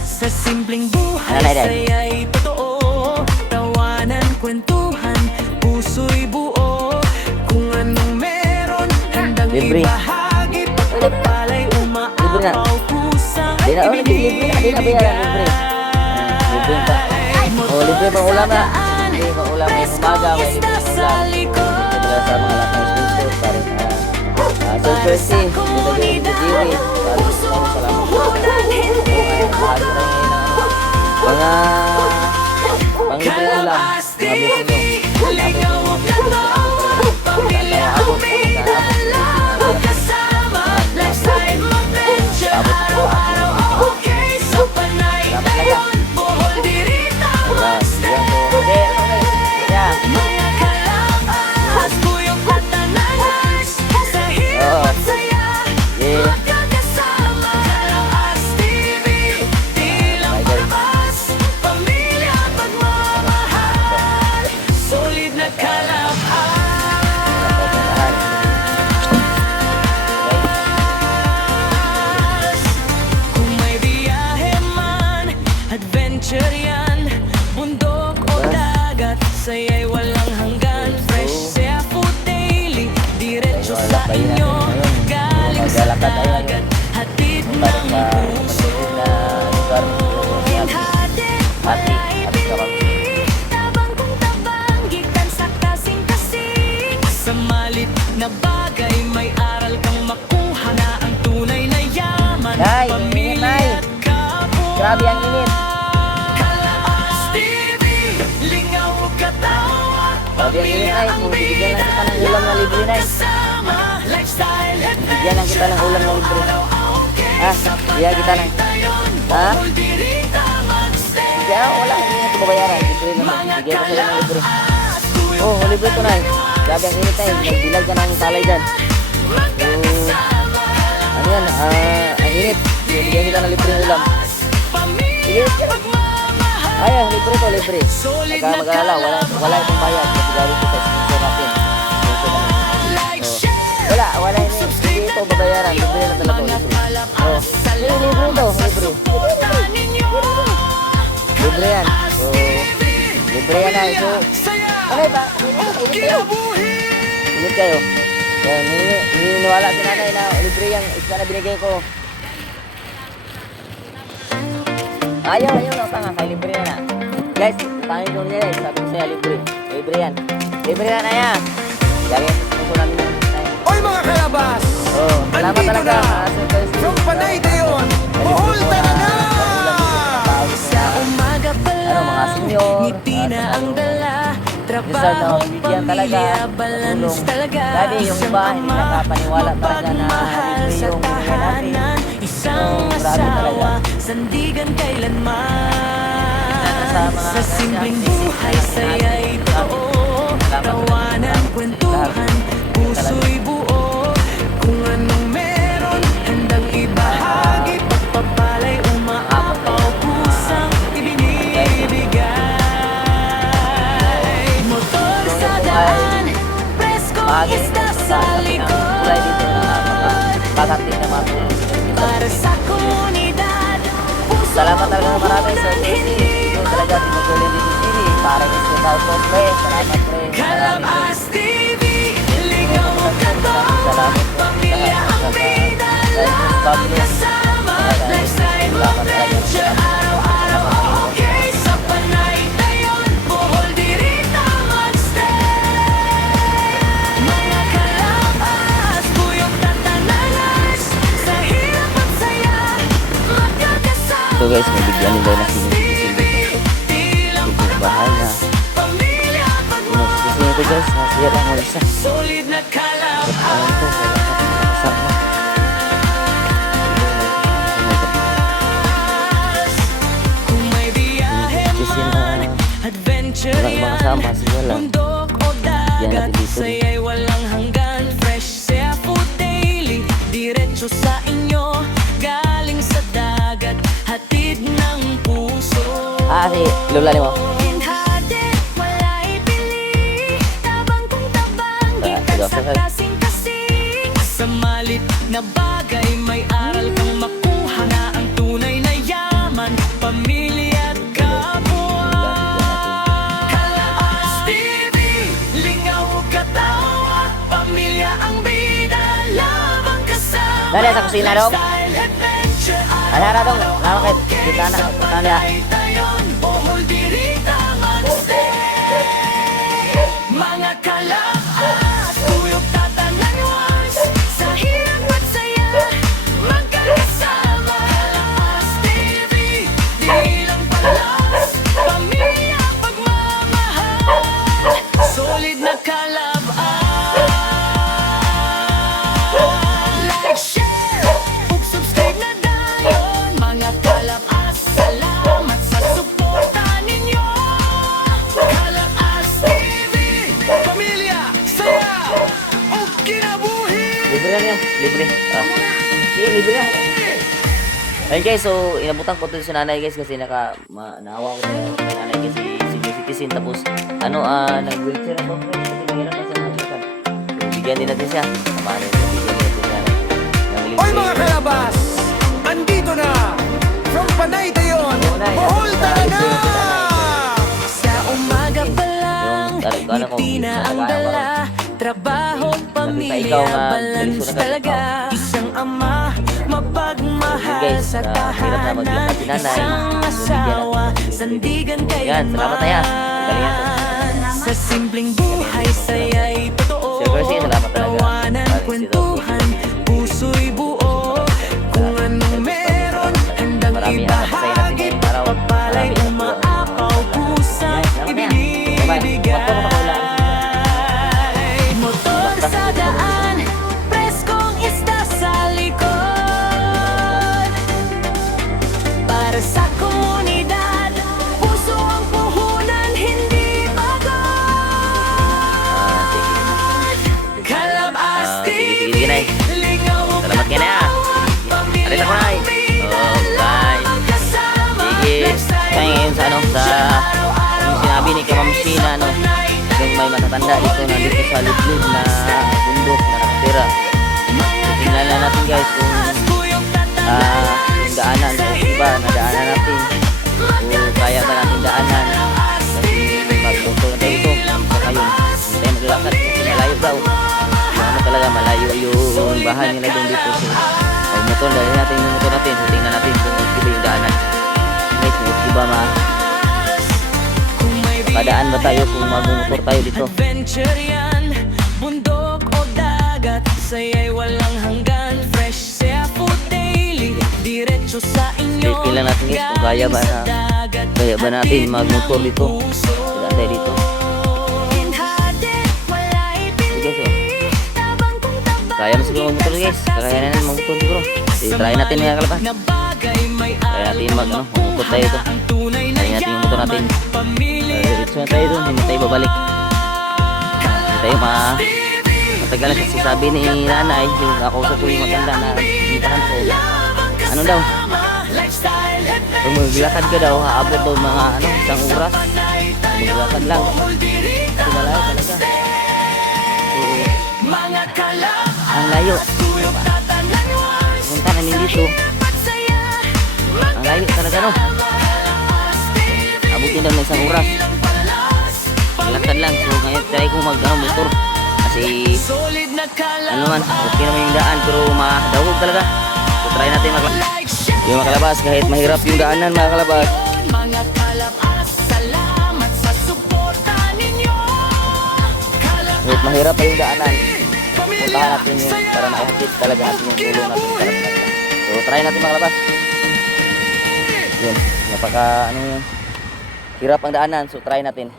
Sa simpleng buhay, Nanay, Day. saya'y totoo. Tawanan, kwentuhan, puso'y buo. Kung anong meron, handang Libre. ibahagi. Pagpapalay, Libre na. umaapaw, kusang Di na, libre na. Di na bayaran, libre. Libre pa. Oh, libre pang ulam na. Libre pang ulam ngayong umaga. May libre pang ulam. Ito sa mga lahat ng sponsor. Parang, Sir Percy. Dito tayo dito Jiri. Parang, salamat po. Mga panglibre ng ulam. Mga bisino. Solid na kung may biyahe man, adventure yan. Bundok o dagat, saya'y walang hanggan. Fresh seafood daily, diretso sa inyo. Galing sa dagat, hatid ng puso. Hinhatid, wala ibili. Tabang kung tabang, gikan sa kasing-kasing. Sa malit na bagay, may aral kang makuha na ang tunay na yaman. Nay, Pamilya Nay. at kapwa. Grabe ang init. Kalaas TV, lingaw katawa. Grabe ang init ay. Kung bibigyan lang kita ng ulam na libre na. Kasama, lifestyle at Bigyan lang kita ng ulam na libre. Ah, bigyan kita ng. Ha? Bigyan, wala. Hindi na ito babayaran. Libre naman. Bigyan ko sila ng libre. Oh, libre ito na. Grabe ang init ay. Nagbilag ka ng talay dyan. Ano yan? Ang init. Bigyan kita ng libre ng ulam. Sige. Ay, libre to, libre. Huwag ka mag-alala. Wala itong bayad. Kasi galing ito sa sponsor natin. Sponsor namin. Oh. Wala ini. Hindi ito babayaran. Libre na talaga ito. Libre. Oh. Libre ito. Libre. Libre yan. So, libre yan na. So, Saya, okay ba? Init kayo. kinabuhi. Init kayo. Yan, niniwala si nanay na libre yung isda na binigay ko. Ayaw lang tanga, kay libre yan na. Guys, tangin ko niya guys, sabi ko sa'yo, libre. Libre yan. Libre yan na yan. Lagi yan, gusto namin yan. Oy mga kalabas, Oh, salamat andito talaga. na. From Panay Dayon, Bohol talaga. Sa umaga pa Ano, mga lang, senior, ngiti na ang dala. Deserve na Trabaho, bigyan talaga. pamilya, balance Tulong. talaga. Dati yung Isang iba, hindi ama, nakapaniwala talaga na mapagmahal libre sa yung binigay natin. tahanan. Isang So, grabe asawa, talaga. sandigan kailanman. Sa mga Sa simpleng basic na buhay, natin. saya'y totoo. Salamat Tawanan, kwentuhan, puso'y buo. Kung anong meron, handang ibahagi. Pagpapalay, umaapaw, pusang ibinibigay. Motor sa daan, preskong Mahagi isda sa kulay dito na likod. pagkaktik na mga puno. Para sa komunidad, puso Salamat talaga ng marami sa buwan, Chelsea. hindi Ito talaga, tinutulin dito City. Para sa shout out, pre. Salamat, pre. Kalabas TV, ligaw ka to. Salamat. Pamilya ang bida, lahat kasama. Lifestyle adventure, araw-araw okay. Sa Panay Dayon, Bohol dirita mag-stay. Mga kalabas, buyog tatanalas. Sa hirap at saya, magkakasama. So guys, may bigyan nila na sinisilip. Bahay na. Pamilya Sinusisi nito guys, nasira lang wala siya. solid na kalabas. Ayun to, wala ka kasama. Kung may biyahe Kasi na man, adventure walang mga kasama, yan. sige lang. Bundok o Yan dagat, natin dito. saya'y walang hanggan. Fresh seafood daily, diretso sa inyo. Galing sa dagat, hatid ng puso. Si Lola ni mo. Hinhatid, wala ibili. Tabang kung tabang, Ah, gitan sige, sa sige. kasing-kasing. Sa malit na bagay, may aral kang makuha na ang tunay na yaman. Pamilya at kapwa. Kalabas TV, lingaw katawa. Pamilya ang bida, labang kasama. Dali, sa kusina daw. Lifestyle adventure, Ano dong? Lama kay kita na sa tanda. Panay Dayon, Bohol dirita mag-stay. Mga kalabas, tuyok tatanan once. Sa hirap at saya, magkakasama. Kalabas TV, di lang palas. Pamilya, pagmamahal. Solid na kalabas. Like, share, ug subscribe na dayon. Mga kalabas, salamat sa suporta ninyo. Kalabas TV, Pamilya, saya, o kinabuhi. Libre na yan. Libre. Sige, libre na. Ayun guys, so inabutan ko to si nanay guys kasi naawa ko kay nanay kasi senior citizen tapos nag-wheelchair ako guys kasi mahirap na siya maglakad. So, bigyan din natin siya. Samahan natin, bigyan din natin siya ng libre. Oy mga kalabas, andito na. From Panay Dayon, Bohol talaga. sa umaga pa lang, Yung ano ko, ngiti na ang nakakaya dala. Trabaho, ikaw pamilya, nga, balance diretso na talaga. Isang ama, mapagmahal Guys, sa hirap na tahanan. maglakad si nanay. Isang So, bigyan asawa, natin. sandigan Yan, kailanman. salamat na yan. Galing yan. Sa simpleng buhay, saya'y totoo. Sir Percy, salamat talaga. Tawanan, Maraming kwentuhan, puso'y buo. Kung anong meron, handang Marami ang napasaya natin ibahagi. ngayong araw. Pagpapalay, Marami ang umaapaw, pusang Yan, salamat na yan. ibinibigay. Bye-bye. Motor na Motor sa daan, preskong isda sa likod. Para sa komunidad, puso ang puhunan, hindi pagod. Kalabas sige, sige, Nay. lingaw Salamat ka na. Alis ako, Nay. Oh, bye. Sige. Kaya ngayon sa yung sinabi ni Kamam Sheena, yung may matatanda dito na dito sa liblib na bundok na nakatira. So, tingnan na natin guys kung yung daanan o iba na daanan natin. Kung kaya ba natin daanan. Kasi talaga malayo yung bahay nila doon dito. So, pag motor, dahil natin yung motor natin. So, tingnan natin kung iba yung daanan. Guys, kung iba makadaan ba tayo kung mag-motor tayo dito. Adventure yan, bundok o dagat, saya'y walang hanggan. Fresh seafood daily, diretso sa inyo. Safety lang natin guys kung kaya ba natin mag-motor dito. Daan tayo dito. Guys, oh. Kaya mo siguro mag-motor guys. Kaya na natin mag-motor siguro. Sige, try natin mga kalabas. Try natin mag-motor tayo ito. Try natin yung motor natin. Diretso na tayo doon. Hindi tayo babalik. Hindi tayo matagalan kasi sabi ni nanay, yung kakausap ko yung matanda na pintahan ko. Ano daw? Kung maglakad ka daw, haabot daw mga isang oras. Maglakad lang. Kasi malayo talaga. Ang layo. Punta namin dito. Ang layo talaga no. Abutin daw ng isang oras. Maglakad lang. So ngayon try ko motor. Kasi ano man, okay naman yung daan pero madawog talaga. So try natin maglakad. Yung mga kalabas, kahit mahirap yung daanan mga kalabas. Kahit mahirap pa yung daanan, puntahan natin yun para maihatid talaga natin yung tulong natin para sa kanila. So try natin mga kalabas. Yun, napaka hirap ang daanan, so try natin.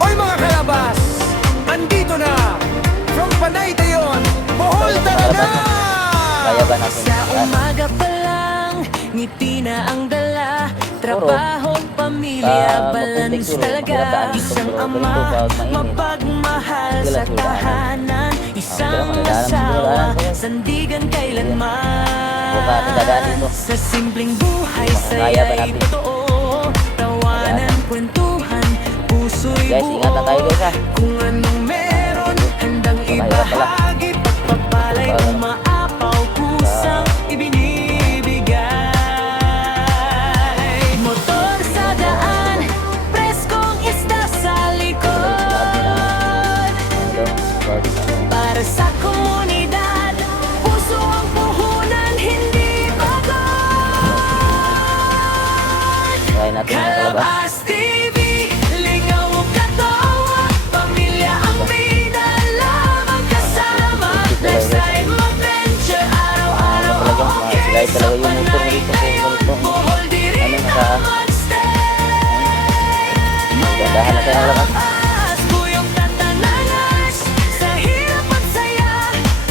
Oy mga kalabas, andito na from Panay Dayon, Bohol talaga! Kaya ba natin? Sa umaga pa lang, ngiti na ang dala. Trabaho, pamilya, balance talaga. Isang ama, mapagmahal sa tahanan. Isang asawa, sandigan kailanman. Sa simpleng buhay, saya'y totoo. Tawanan, kwentuhan, puso'y Guys, ingatan tayo guys ha. kung anong meron, handang ibahagi. Pagpapalay o maapaw, kusang ibinibigay. Motor sa daan, preskong isda sa likod. Para sa komunidad, puso ang puhunan, hindi pagod. Try natin mga kalabas. Kalabas TV, lingaw o katawa, pamilya ang bida, lamang kasama. Lifestyle adventure, araw-araw ang Slide talaga yung motor mo dito kung ganito. Bohol diri Gandahan na tayo mga kalabas. Buyong tatananas, sa hirap at saya,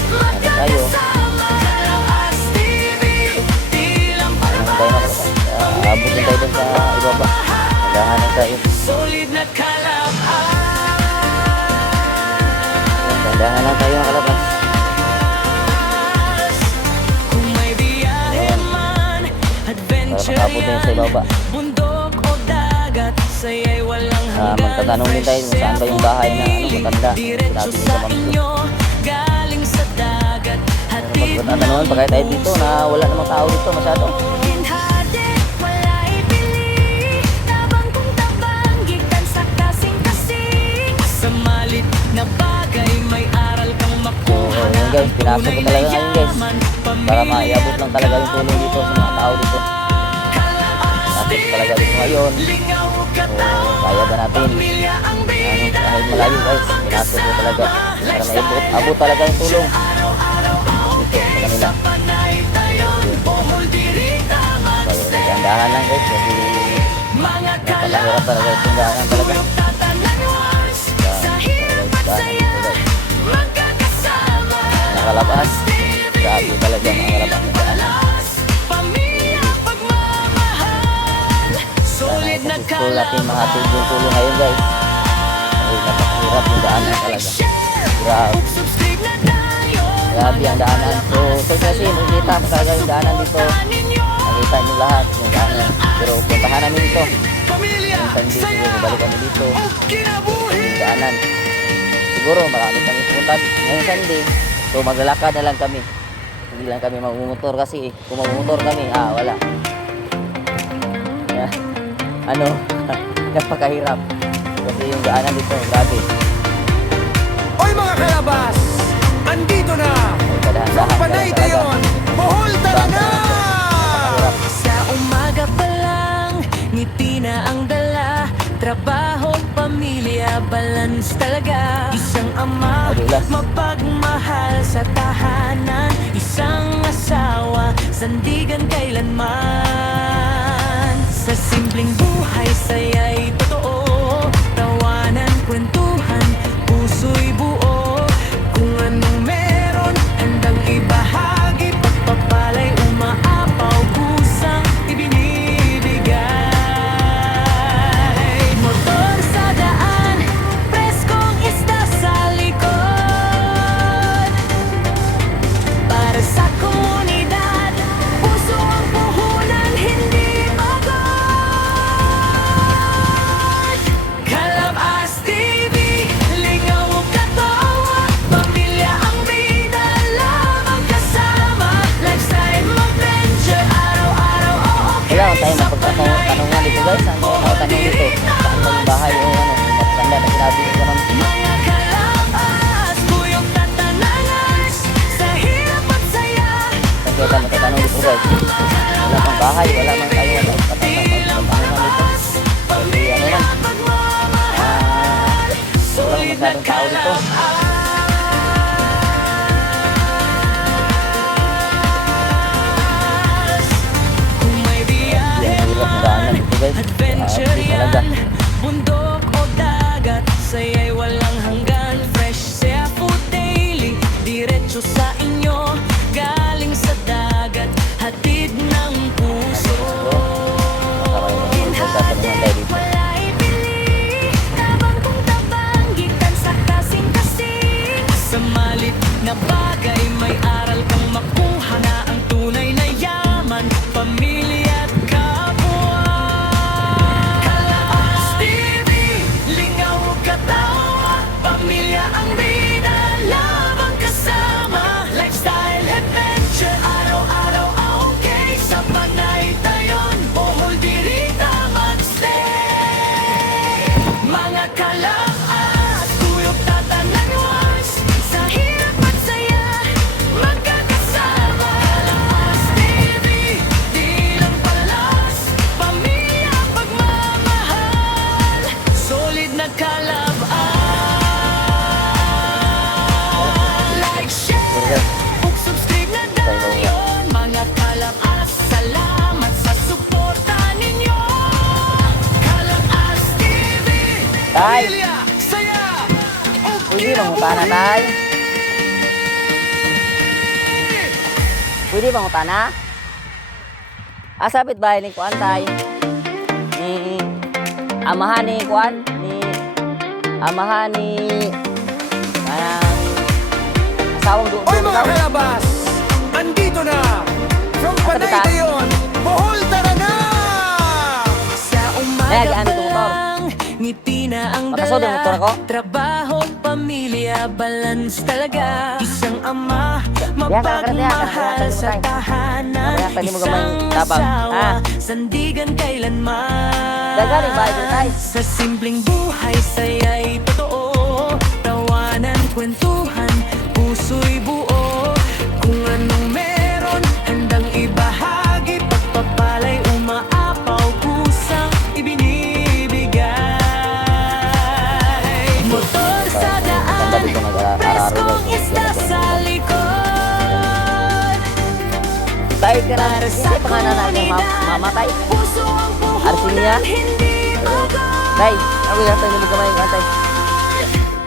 magkakasama. Kalabas TV, tilang Tayo mga kalabas. Abutin tayo dun sa ibaba. Gandahan na tayo. solid na kalabas. Gandahan lang tayo mga kalabas. Kung may biyahe man, adventure Para makabutin sa ibaba. bundok o dagat, saya'y walang hanggan. Magtatanong din tayo kung saan ba yung bahay na matanda. Diretso Sinabi ni sa Kamamsi. inyo, galing sa dagat, hatid Magtatanungan pa kaya tayo dito na wala namang tao dito masyado. hinhati, wala ibili, tabang kung tabang, gitan sa kasing-kasing. Sa malit na bagay, may aral kang makuha So, yun guys, pinasok ko talaga ngayon guys. Para maiabot lang talaga yung tulong dito sa mga tao dito. Pinasok ko talaga dito ngayon. So, kaya ba natin? Kahit malayo guys, pinasok ko talaga. Para maibot talaga yung tulong. Dito sa kanila. So, gandahan lang guys kasi napakahirap talaga itong daanan talaga. Nakalabas. Grabe talaga mga kalabas na daanan. Sana sa gusto natin mahatid yung tulong ngayon guys. Kasi napakahirap yung daanan talaga. Grabe. Grabe ang daanan. So kasi makikita mo talaga yung daanan dito. Nakita nyo lahat yung daanan. Pero puntahan namin ito. Yung Sunday siguro balik kami dito. Yung daanan. Siguro marami kami pumunta ngayong Sunday. So maglalakad na lang kami. Hindi lang kami magmumotor kasi kung magmumotor kami, wala. ano, napakahirap. Kasi yung daanan dito, grabe. Oy mga kalabas, andito na Ay, kadahan-dahan from Panay talaga. Dayon, Bohol talaga! Napakahirap. Sa umaga pa lang, ngiti na ang dala. Trabaho, pamilya, balance talaga. Isang ama, Madulas. mapagmahal sa tahanan. Isang asawa, sandigan kailanman. Sa simpleng buhay, saya'y totoo. Tawanan, kwentuhan, puso'y buo. Kung anong meron, handang ibahagi. Pagpapalay, umaapaw, kusang ibinibigay. Motor sa daan, preskong isda sa likod. Para sa komunidad, puso ang puhunan, hindi pagod. Kalabas TV, lingaw o katawa, pamilya ang bida, lamang kasama. Lifestyle, mag-venture, araw-araw, okay. Kailangan tayo mapagtatanungan dito guys. Ano ang tanong dito? Saan ba yung bahay o ano? Matanda na sinabi ko ganun. Mga kalabas, buyog tatanangas, sa hirap at saya. Saan kaya tayo matatanong dito guys? Wala pang bahay, wala mang tayo. Wala pang pagtatanungan dito. Kasi ano man, wala masyadong tao dito. Kung may biyahe Yan, hirap na daanan dito guys. adventure Grabe talaga. yan, bundok o dagat, saya'y walang hanggan. Fresh seafood daily, diretso sa inyo, galing sa dagat, hatid ng puso. Magtatanungan tayo dito. Wala ibili, tabang kung tabang, gitan sa kasing-kasing. Sa malit na bagay, may aral kang makuha na ang tunay na yaman, pamilya at kapwa. Kalabas TV, lingaw o katawa, pamilya ang bida, labang kasama. Lifestyle, adventure, araw-araw, okay. Sa Panay Dayon, Bohol, Dirita, magstay. Mga kalabas, tuyok tatananwas, sa hirap at saya, magkakasama. Kalabas TV, di lang palas, pamilya, pagmamahal, solid na kalabas. Like, share, subscribe na dayon. Mga kalabas, salamat sa suporta ninyo. Kalabas TV, Tay! pamilya, saya, o Pwede mangutana tay? Pwede mangutana? Asapit bahay ni Kuan tay? Ni amahan ni Kuan? Ni amahan ni parang asawang Oy doon mga kalabas, andito na from Panay taas? Dayon, Bohol talaga! Sa Ay, umaga ano pa itong motor? lang, ngiti na ang Makasod ang motor ako? Trabaho, pamilya, balance talaga. Isang ama, mapagmahal sa tahanan. Mamaya, pwede mo gamay Isang yung tabang. asawa, Ah. sandigan kailanman. Dagaling bahay dito, tay. Sa simpleng buhay, saya'y totoo. Tawanan, kwentuhan, puso'y buo. Kung anong meron, handang ibahagi. Pagpapalay, umaapaw, kusang ibinibigay. Motor sa Ganda daan, dito mag-araro preskong guys. isda sa likod. Tay ka na. Para sa Hindi pa nga na natin komunidad, mama tay. puso ang Arsinia? puhunan, hindi pagod. Tay, ako yung tay mo gamay yung tay.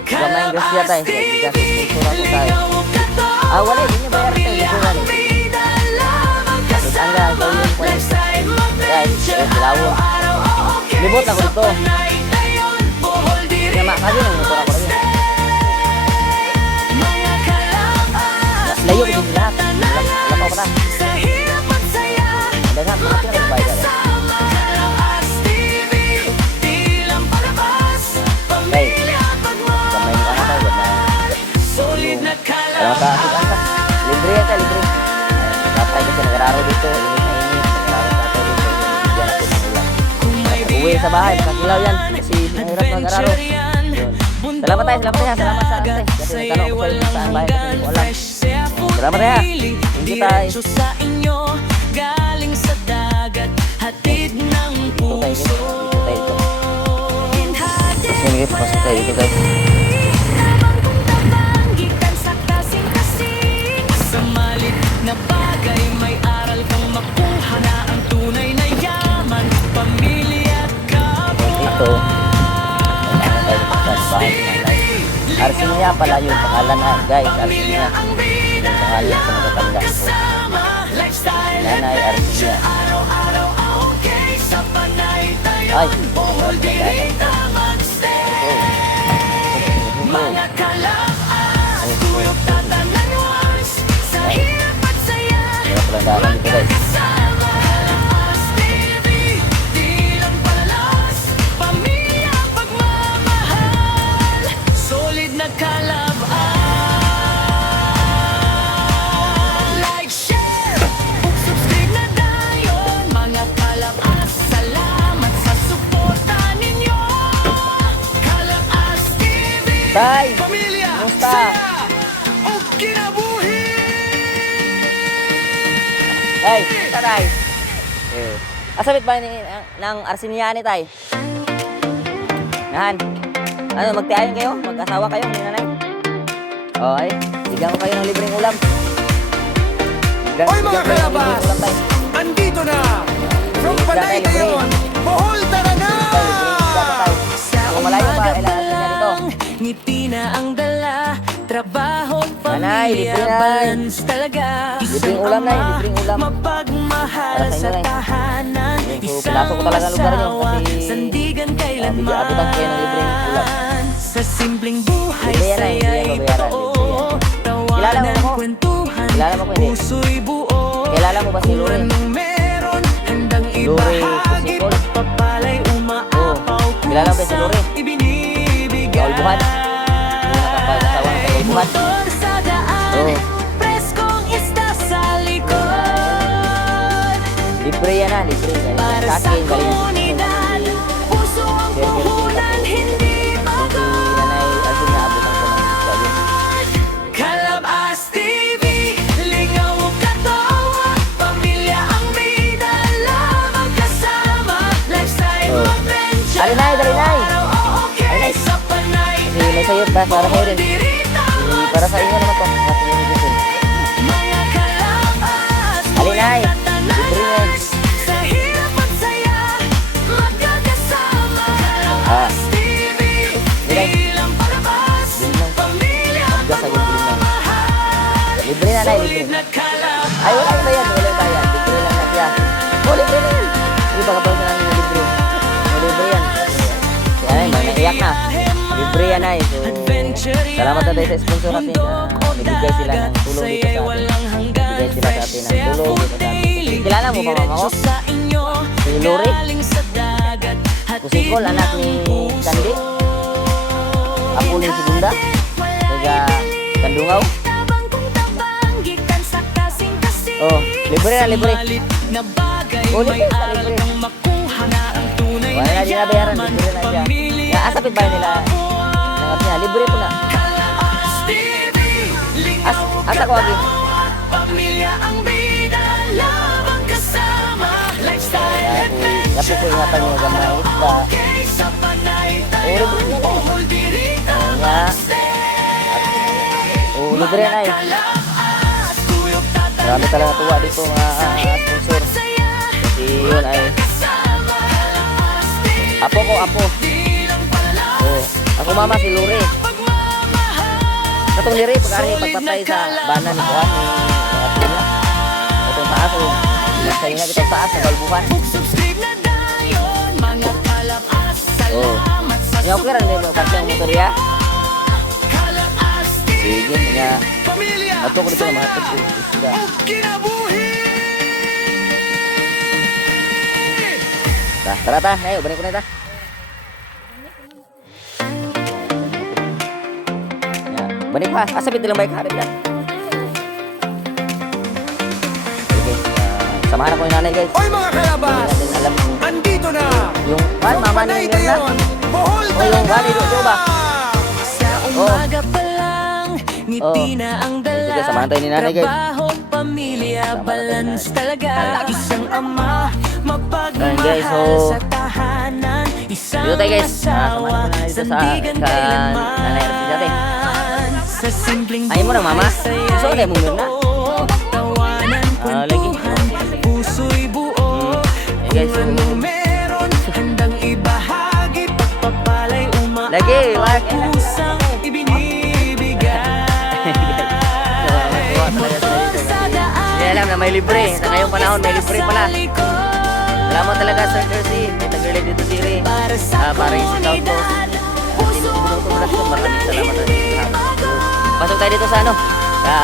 Gamay yung gasya tay. Kalabas Kasi sura ko tay. lingaw o katawa, Ah, wala, hindi niya bayaran tayo. pamilya Sura ang ni. bida, lamang kasama. ang gawin ko. Lifestyle, mag-venture, Guys, dilawon. araw-araw, okay. Libot na ko Sa dito. Panay Dayon, Bohol, Dirita, Kaya kasi nung motor ako rin. mga kalabas, Layo ko tuyok din lahat. tatanangas, Lapaw pa ta. sa hirap at saya, Dagat, mga pinakabay dyan. magkakasama. Kalabas TV, di lang palabas, pamilya, Gamay yung ano tayo. pagmamahal, solid na Alam ka, asik ka. Libre yan tayo, libre. Kapay kasi nag-araro dito. Init na init. Nag-araro sa ato dito. Bigyan natin ng ulan. Kung may Uwi uwi sa bahay, makakilaw yan. Kasi mahirap mag-araro. Yun. Salamat tayo, salamat tayo. Salamat sa ate. Kasi nagtanong ko kayo saan bahay kasi hindi ko alam. Salamat tayo. Thank you tayo. Sa inyo, galing sa dagat, hatid ng puso. Dito tayo. Sige, pasok tayo dito guys. Tabang kong tabang, gitan sa kasing-kasing. Sa malit na bagay, may aral kang makuha na ang tunay na yaman, pamilya at kapwa. Ito. Ano tayo sa bahay ng nanay. Arsinia pala yung pangalan na guys. Arsinia. Yung pangalan sa matatanda. Kasama, lifestyle Nanay Arsinia. araw-araw okay sa panay tayo. Ay. Bohol dirita magstay. Mga kalapaan, tuyok tatanan once. Sa hirap at saya, Hirap lang daanan dito guys. magkakasama. As TV, di lang palalas, pamilya ang pagmamahal. Solid na kalapaan. Like, share, ug subscribe na dayon. Mga kalapas, salamat sa suporta ninyo. Kalapas TV, Tay! pamilya, Kumusta? saya, ug kinabuhi. Tay! Kumusta tay? Asabit ba ni ng Arsinia ni tay? Nahan. Ano, magtiayon kayo? Mag-asawa kayo ni nanay? Oo ay. Bigyan ko kayo ng libreng ulam. Hoy, mga Bigyan ko kayo ng kalabas! libreng ulam tay. Andito na! From Libre, Panay libre. Dayon, Bohol, tara na! Tay, libreng ulam tay. Kung malayo pa, kailangan Arsinia dito. Ngiti na ang dala, trabaho at Nanay, pamilya, libre na. balance talaga. Libreng ulam na, Ama, libreng ulam. mapagmahal Para sa sa inyo, Nay. tahanan, Yung pinasok ko talaga lugar nyo kasi sandigan kailanman. bigyan abutan ko kayo ng libreng ulam. Sa simpleng buhay, Libre yan, Nay, hindi yan saya'y babayaran, totoo. Kilala mo Tawanan, ako? kwentuhan, Kilala mo ako, hindi? puso'y buo. Kilala mo ba si Lore? Kung anong meron, handang Lore ibahagi, Pusikol? pagpapalay, umaapaw, Kilala mo ba si Lore? ibinibigay. Kaulbuhan? Yung nakapag-asawa ng kaulbuhan? Motor sa daan, Oo. preskong isda sa likod. Libre yan na, libre. Para Sa sa akin, galing komunidad, puso ang puhunan, hindi Si pagod. nanay Arsinia, abutan ko ng isda yun. Kalabas TV, lingaw katawa, pamilya ang bida, lamang kasama, lifestyle Oh. adventure. Dali, Nay, dali, Nay. Araw-araw okay Dali. sa panay Kasi may sayo pa, para sa'yo din. dirita Para sa inyo naman to. Kasi yun yung gusto. mga kalabas, Dali, Nay. tatanan Libre yan. once. Sa hirap at saya, magkakasama. Ah. Kalabas TV, Dali. di lang palabas, Bilang. pamilya ang Magkas agad bilang. pagmamahal. Libre na, Nay, libre. Solid na kalabas. Ay, wala yung bayan, wala yung bayan. Libre lang na siya. Oh, libre na yan. Hindi ba kapag sinabi yung libre? Oh, libre yan. Kaya na, naiyak na. Libre yan ay. So, salamat na tayo sa sponsor natin na nabigay sila ng tulong dito sa atin. Nabigay sila sa atin ng tulong dito sa atin. Kilala mo ba mama ko? Si Lore? Pusikol, anak ni Kandi? Apo ni Segunda? Taga Kandungaw? Oh, libre na, libre. Oh, libre na, libre. Wala na din nabayaran, libre na siya. Nga, asapit ba nila? Nangat niya, libre po na. Asa ko lagi? Pamilya ang bida, labang kasama, lifestyle Kaya po ingatan niyo gamay isda. okay sa panay Oh, tayo. libre na. Bohol dirita Nga. Oh, libre na eh. kalabas, tuyok tatanan Marami talaga tuwa dito mga sponsor. saya, Kasi yun ay kasama, kalabas TV, apo ko, apo. di lang palalas, Oh, ako mama si Lore. pagmamahal. Katong liri pag-ari pagpatay sa bana ni Juan ni Arsinia. Katong taas o sa'yo na kitang taas sa balbuhan. Subscribe na dayon, mga kalabas, Oh. salamat sa Nga okay rin din pagpatay ang motorya. kalabas TV, Sige, nga. pamilya, Ato ko dito na mahatag ko isda. kinabuhi. Tara ta, ayo balik ko na ta. Ya, balik pa. Asapit nilang bike harap yan. Sige, samahan ako yung nanay guys. Hoy, mga Hindi kalabas! natin alam kung Andito na! yung From mama ni Panay na Mirna. yun, Bohol O yung talaga! ano, do ba? Sa umaga pa lang, ngiti Oh. na ang dala. Sige, samahan tayo ni nanay, guys. Trabaho, pamilya, balance talaga. Isang ama, Ayan, mapagmahal guys, so, sa tahanan. Isang dito tayo, guys. asawa, Samahan mo na dito sa sandigan Nanay Arsi dati. kailanman. Sa simpleng Ayaw mo na, mama? buhay, Gusto ko na yung Mirna. totoo. Tawanan, lagi. kwentuhan, puso'y buo. Ayan, guys, Kung so, ano meron, handang ibahagi. Pagpapalay, Lagi, wag. kusang ibinibigay. Hindi alam na may libre. Sa ngayong panahon, may libre pala. Salamat talaga, Sir Jersey. May tagalog dito, Siri. Para i-sit out ko. Team Kubunuto Production. Maraming salamat talaga sa lahat. Pasok tayo dito sa ano? Sa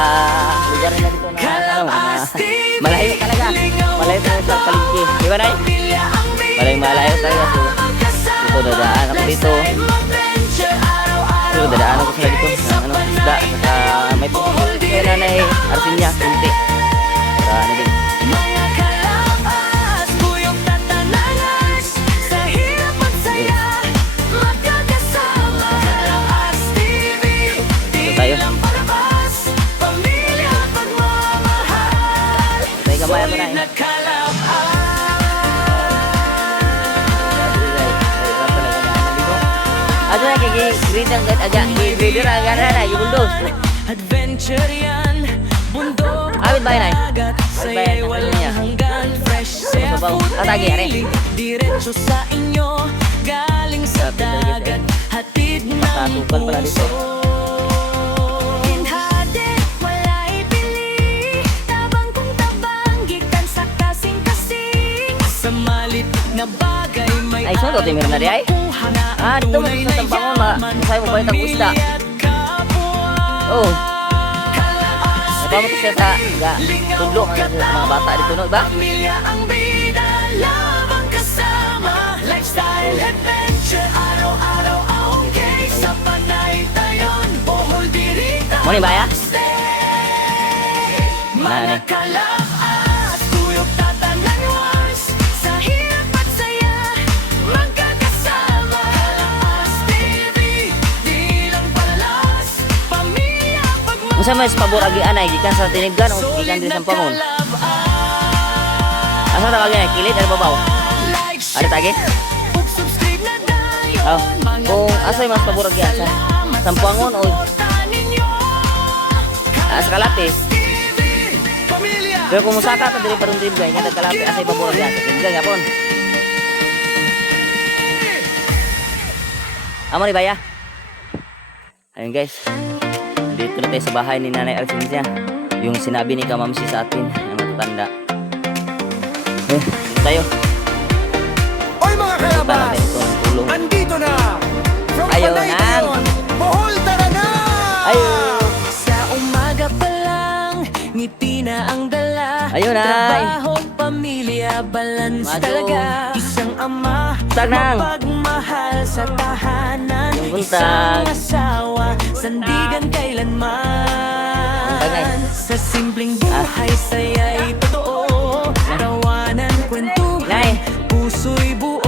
lugar nila dito na ano, na malayo talaga. Malayo talaga sa palengke. Di ba, Nay? Malayo talaga. So, dito dadaan ako dito. So, dadaan ako sila dito ng ano, isda. Saka may pupunta kay Nanay Arsinya. Kunti. Para ano din. Mga kalapas, buyog na tanalas. Sa hirap at saya, magkakasama. Kalapas TV, di tayo. lang palabas. Pamilya, pagmamahal. Tayo gamay ako na Sulit na kalapas. Ato na kay grade ang aga, grader aga na gibuldos. Adventure yan, bundok Awit ba yan, ay? dagat, Awit ba yan? saya'y Ano walang niya? hanggan. Fresh Ano ba? seafood Atagi, are. daily, diretso sa inyo, galing sa Grabe talaga siya. dagat, hatid ng Nakatukal pala dito. puso. Hinhati, wala ipili, tabang kung tabang, gikan sa kasing-kasing. Sa malit na bagay may Ay, sunod, Timir na di ay? kuha na ang Dito mo tunay sa na Tambangon, yaman. masaya mo balik ang isda. Pamilya at kapwa. Oh. Napamot siya sa tudlo ng mga bata dito, no? Ba? Pamilya ang bida, labang kasama. Lifestyle adventure, araw-araw okay. Sa Panay tayon, Bohol dirita. Mo ni ba ya? Mga kalapas, tuyok tatanan once. Sa hirap at saya, magkakasama. Kalapas TV, di lang palalas. Pamilya, pagmamahal. Unsa may pabor agi anay gikan sa Tiniggan o gikan din sa Pamon? Asa ta kagi kilid ano babaw? Ada tagi? Oh, kung asay mas pabor agi sa Sampangon o sa Kalate. Pero kung musaka ta diri parang Tiniggan nga Kalate asay pabor agi sa Tiniggan yapon. Amo ni baya. Ayun guys. Dito na tayo sa bahay ni Nanay Arsinya. Yung sinabi ni Kamamsi sa atin na matatanda. Dito tayo. Oy mga Punta kalabas! natin itong tulong. Andito na! From Ayaw Panay na. na yun, Bohol talaga! Ayun! Sa umaga pa lang, ngiti na ang dala. Ayun, ay. Trabaho, pamilya, balance Mado. talaga. Isang ama, Tagnang. mapagmahal sa tahanan. Yung buntag. Isang asawa, sandigan kailanman. Tagay. Sa simpleng buhay, saya'y totoo. Tawanan, kwentuhan, Nay. puso'y buo.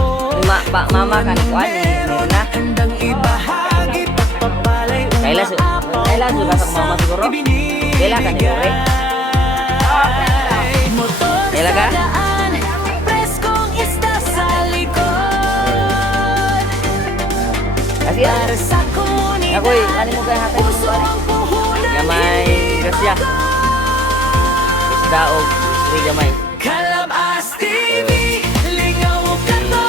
Mama ka ni Kuan ni Mirna. Handang ibahagi, pagpapalay, Kailan suka sa mama siguro? Kailan ka ni Lore? Kailan ka? Preskong isda sa likod. Kasi Para sa komunidad, ako'y ano mo kaya hatay mo puso ba? ang puhunan. Gamay grasya. Isda o isri gamay. Kalabas TV, lingaw ka to.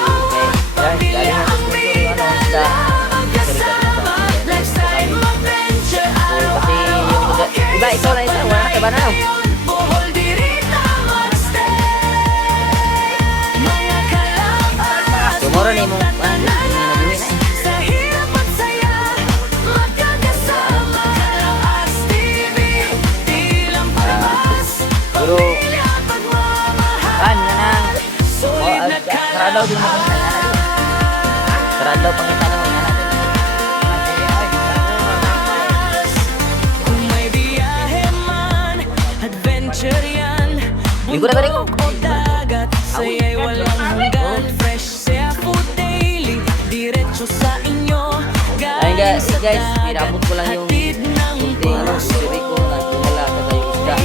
Pamilya ang bida, labang kasama. Lifestyle adventure, Kasi yung araw-araw iba ikaw na isa wala ka ba na no? Bohol dirita magstay. Mga kalapas, Tomorrow na imong nabuhin na sa hirap at saya, magkakasama. Kalabas TV, di lang palabas. Guru Pamilya, pagmamahal. na nang Sulit na karadaw din mo kung karadaw pangita na mo na natin. Kung may biyahe man, adventure yan. Lingkod na ba rin? Bundok o dagat, saya'y walang hanggan. Fresh seafood daily, guys, pinabot ko lang yung kunting grocery ko at wala talaga yung isda.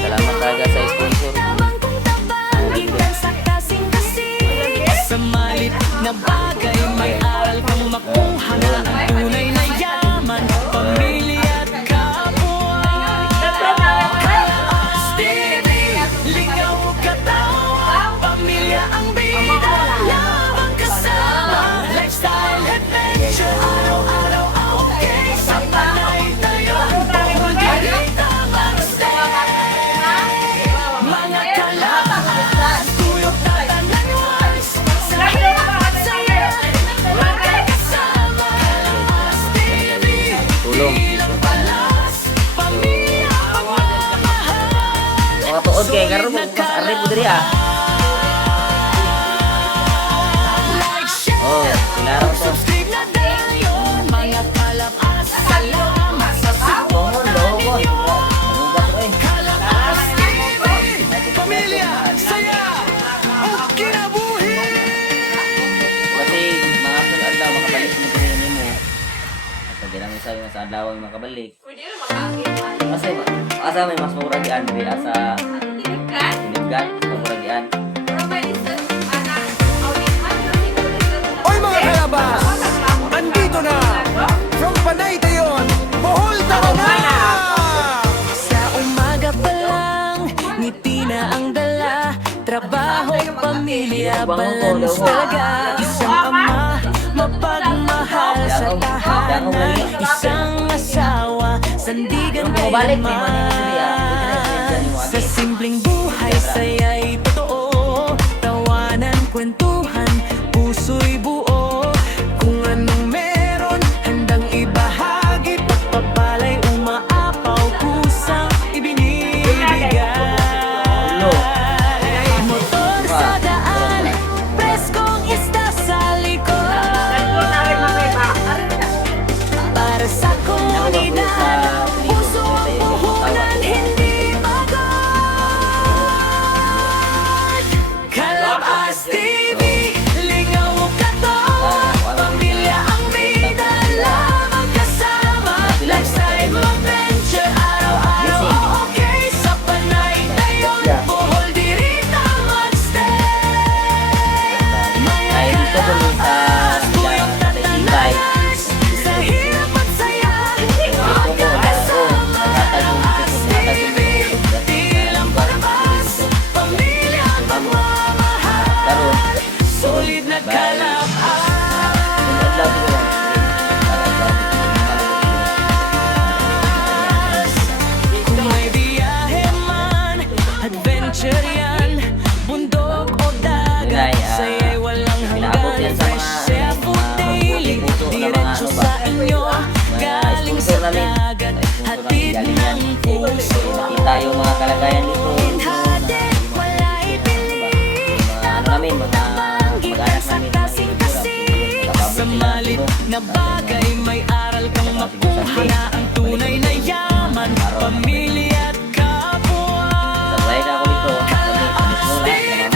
Salamat talaga sa sponsor. Sa malit na bagay may aral kang makuha na ang tunay na yaman, pamilya at kapwa. Stevie, ligaw katawa, pamilya ang bida, labang kasama, lifestyle adventure, araw-araw okay, sa panay tayo, bawal dirita mag-stay. Mga kalaban, tuyok tatanan once, sa hirap at saya, magkakasama. Stevie, Tulong. ilang balas, pamilya ang mamahal. Mga tuod kay karon mo mas arre po diri ah. Like, share, Oh, kinaraw to. subscribe na tayo, mga kalabas, salamat sa Lohon, lohon. Nangungat ko eh. Kalabas TV, pamilya, saya, o kinabuhi. Kasi mga sunod daw makabalik mo diri nimo. At di lang isa yung sa adlaw yung makabalik. Asa may mas mura di Andre asa Tinibgan, mura di an. Oy mga kalabas, andito na from Panay Dayon, Bohol talaga. Sa umaga pa lang, ngiti na ang dala, trabaho, pamilya, balance talaga. Isang ama, mapagmahal sa tahanan, isang asawa, sandigan kailanman. Sa simpleng buhay, saya'y totoo, tawanan, kwentuhan, puso'y buo. Kung anong meron, handang ibahagi, pagpapalay, umaapaw, kusang ibinibigay. Motor sa daan, preskong isda sa likod. Para sa komunidad, puso ang puhunan, hindi pagod. Kalabas TV, lingaw katawan, pamilya ang bida, lamang kasama, lifestyle adventure, araw-araw okay, sa Panay Dayon, Bohol dirita mag-stay. Ay dito ko sa Tuyok na Tibay. tanas, sa hirap at saya, magkakasama. TV, tilang palabas, pamilya ang pagmamahal, solid na kalabas. Kung may biyahe man, adventure yan, bundok o dagat, saya'y walang hanggan, fresh seafood daily, diretso sa inyo, galing sa dagat, hatid ng puso. Kita yung mga kalagayan dito. Hatid, wala ibili, Namin, mga gitan sa kasing-kasing, sa malit na bagay may aral kang makuha na ang tunay na yaman, pamilya at kapwa. Sabay na ako dito. Kalabas TV,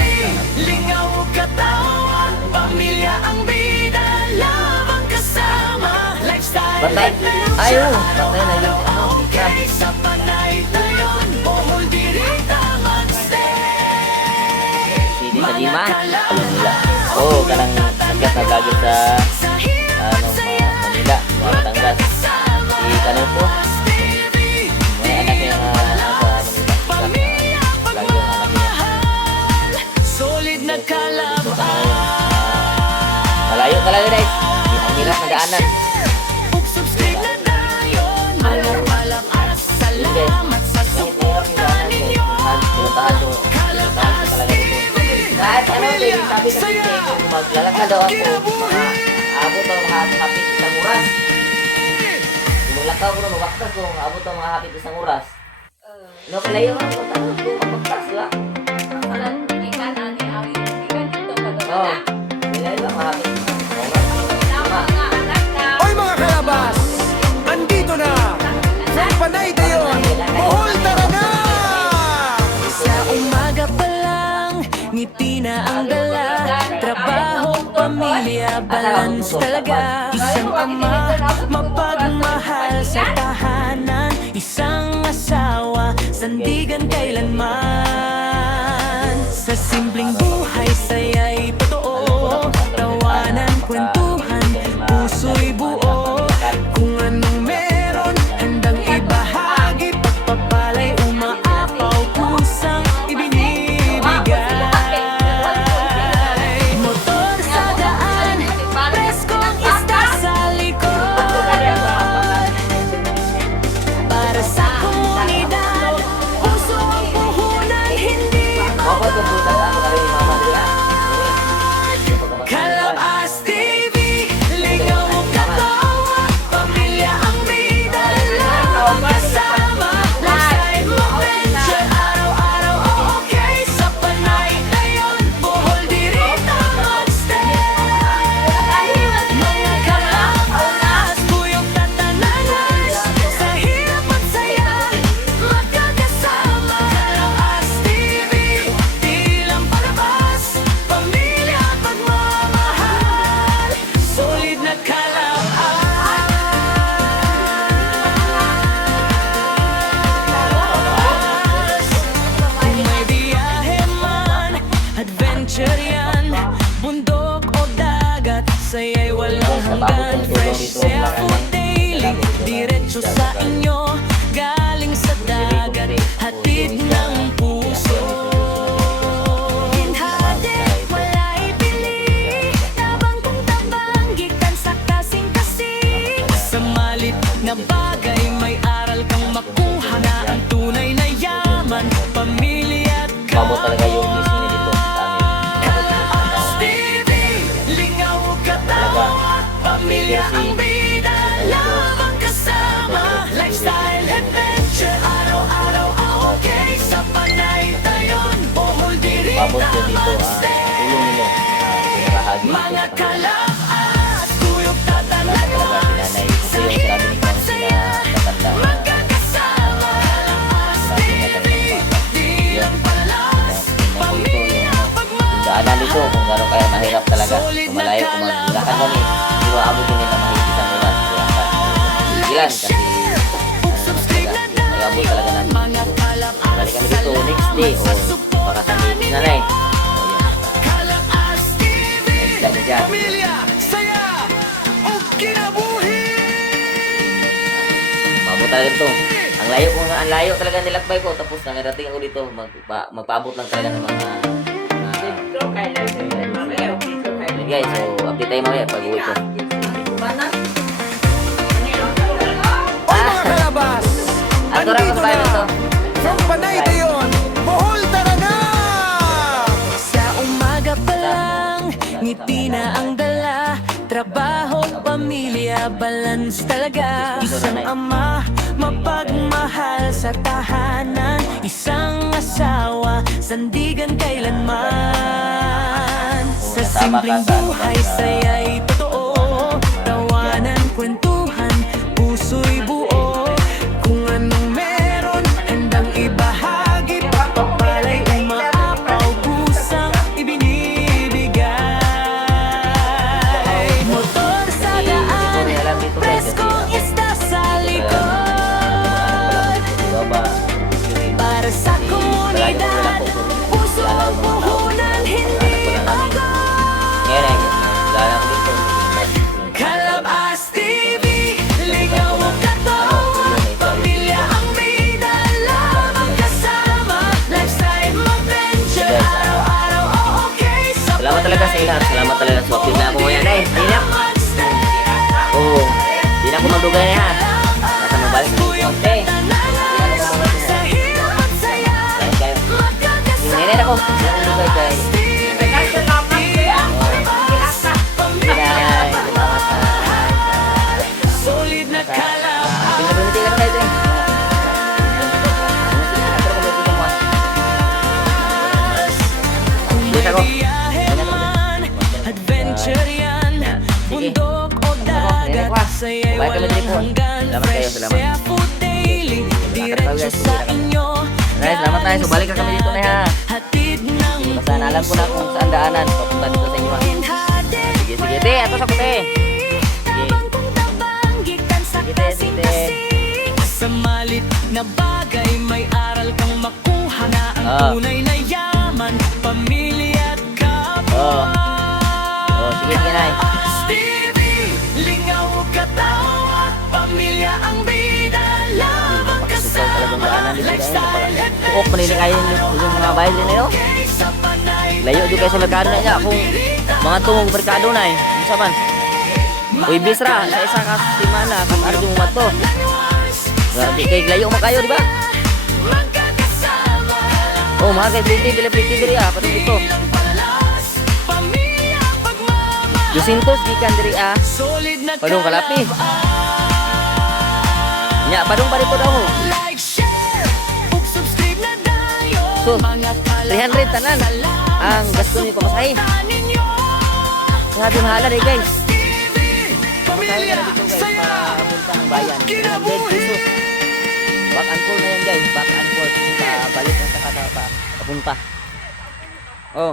lingaw katawan, pamilya ang bida, labang kasama, lifestyle Patay. adventure, Ayaw, patay na yun. okay, sa Panay Dayon, Bohol dirita mag-stay. Hindi sa Jima. Oo, kanang sagat na gagawin sa Manila, mga Batangas. Si kanang po, mga anak yung sa Manila. Lagi yung anak niya. Solid na kalabas. Malayo talaga guys. Ang hirap na daanan. Subscribe na tayo. Mga palabas. Salamat sa suporta ninyo. Pinuntahan ko talaga dito. Kahit ano, sabi kasi kung maglalakad daw ako, mga abot ang hapit isang oras. Kung maglakaw ko na mabaktas ko, abot ang mga hapit isang oras. No, kalayo nga ako, tapos ko mabaktas, di ba? Oo, kalayo lang, mahapit isang oras. Tama. Oy mga kalabas, andito na from Panay Dayon, Bohol talaga. Sa umaga pa lang, ngiti na ang dala, trabaho, pamilya, balance talaga. Isang ama, mapagmahal sa tahanan. Isang asawa, sandigan kailanman. Sa simpleng buhay, saya'y totoo. Tawanan, kwentuhan, puso'y buo. Kung anong meron, handang ibahagi. Pagpapalay, umaapaw, kusang ibinibigay. Motor sa daan, preskong isda sa likod. Para sa komunidad, puso ang puhunan, hindi Kalabas TV, ligaw mo katawa. Pamilya ang bida, lang kasama. Lifestyle mo venture, araw-araw okay. Sa Panay ngayon, Bohol dirita mag-stay. Mga kalabas, buyog na tananas. Sa hirap at saya, magkakasama. Kalabas TV, di lang palabas. Pamilya at pagmamahal, solid na kalabas. Kung may biyahe man, adventure yan. Bundok o dagat, saya'y walang hanggan. Fresh seafood daily, diretso sa inyo. Galing sa dagat, hatid ng puso. Hinhatid, wala ibili. Tabang kung tabang, gikan sa kasing-kasing. Sa malit na bagay, may aral kang makuha na ang tunay na yaman. Pamilya at Mabot talaga yung Disney dito sa amin. Kalabas TV, lingaw katawa. Pamilya ang bida, lamang kasama. Lifestyle adventure, araw-araw okay. Sa Panay tayon, Bohol dirita Mabot yun dito mag-stay. tulong nila. Pinakahagi Mga dito sa kanila. kalabas, tuyok na talagas. Talaga Sa si nanay, ito yung hirap sinabi ni at Kong saya, sila tatanda. magkakasama. Kalabas TV, di lang palas. Pamilya, Daanan dito kung gano'n kaya mahirap talaga. Solid Kung na malayo, kung maglakad kami, hindi maabot yun nila mahigit ang oras. Kaya sigilan kasi subscribe na nag-abot talaga namin. mga kalabas. Balik kami dito next day o baka sa meeting na rin. Kalabas TV, Dahil dyan. pamilya, saya, o kinabuhi. Mabot talaga ito. Ang layo talaga nilakbay ko. Tapos nangarating ako dito. Magpaabot lang talaga ng mga yun guys, so update tayo mamaya pag uwi ko. O mga kalabas, Ato rin andito mag-vibe ito. na. From Panay Dayon, Bohol talaga. Sa umaga pa lang, ngiti na ang dala. Trabaho, pamilya, balance talaga. Isang ama, mapagmahal sa tahanan. Isang asawa, sandigan kailanman. Sa simpleng buhay, saya'y totoo. Tawanan, kwentuhan, puso'y buo. Kung anong meron, handang ibahagi. Pagpapalay, umaapaw, kusang ibinibigay. Motor sa daan, preskong isda sa likod. Para sa komunidad, puso ang puhunan, hindi agad. Ngayon ay gala ko dito. Kalabas TV, ligaw mo katawa. Pamilya ang bida, lamang kasama. Lifestyle mo venture, araw-araw okay. Sa Salamat talaga sa lahat. Salamat talaga sa update na ako ngayon. Ay, di na. Oo. Di na ako magdugay na ha. Basta mabalik na yung konti. sa hirap at saya, Kahit kayo. Yung ngayon ako. Di na ako magdugay guys. Bye. Salamat sa solid na kalabas. pinabimiti ka na guys eh. Yes, ako. Biyahe man, adventure yan. Bundok o dagat, saya'y Bye kami walang dito. hanggan. Salamat kayo, Fresh salamat. seafood daily, diretso sa inyo. Nice, salamat tayo. So, balik na kami dito na ha. Hatid ng Basta alam ko na kung saan daanan. Papunta dito sa inyo ha. Hinhatid, Sige Sige, sige, te. Atos ako, te. Tabang kong tabang, gikan sa Sige, kasing sige. kasing. Sa malit na bagay, may aral kang makuha na ang tunay na yaman, pamilya at kapwa. Oh, sige, sige, nay. Stevie, lingaw katawa, pamilya ang bida, lamang kasama, lifestyle at Suok, manilig kayo yung mga bahay din na okay sa panay. Layo doon kayo sa merkado na niya. Kung mga tungong merkado na eh. Ano sa man? Uy, bisra. Sa isa ka simana. Kung ano yung mato. Di kayo layo mo kayo, di ba? Magkakasama, Oh, mga kayo. Pliti diri ah. Paano dito? ilang palalas, pamilya pagmamahal. Yusintos, gikan diri ah. Solid na Padung kalapi. kalapaan. Nya, padung pa dito daw mo. Like, share, ug subscribe na dayo. So, Mga 300 tanan. Ang gasto niyo pamasahe. Grabe mahala rin guys. Pamilya, Dito guys, saya, papunta ng bayan. 300 kinabuhi. pesos. Back and forth na yan guys. Back and forth. Balik na sa kata papunta. Oh,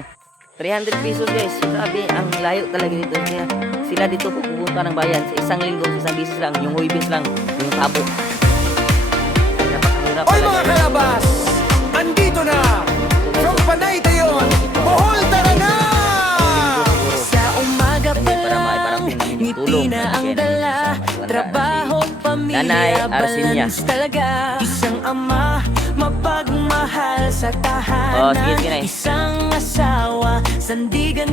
300 pesos guys. Grabe, ang layo talaga dito. Kaya sila dito pupunta ng bayan. Sa isang linggo, sa isang bisis lang. Yung huibis lang. Yung tabo. Napakahirap Oy talaga. mga kalabas, andito na from Panay Dayon, Bohol tara na! Sa umaga pa Para lang, maiparating namin yung ngiti tulong na na ang bigyan namin dala. sa matiwala Trabaho, Nanay pamilya, Arsinia. balance talaga. Isang ama, mapagmahal sa Oh, tahanan. sige, sige, Nay. Isang asawa, sandigan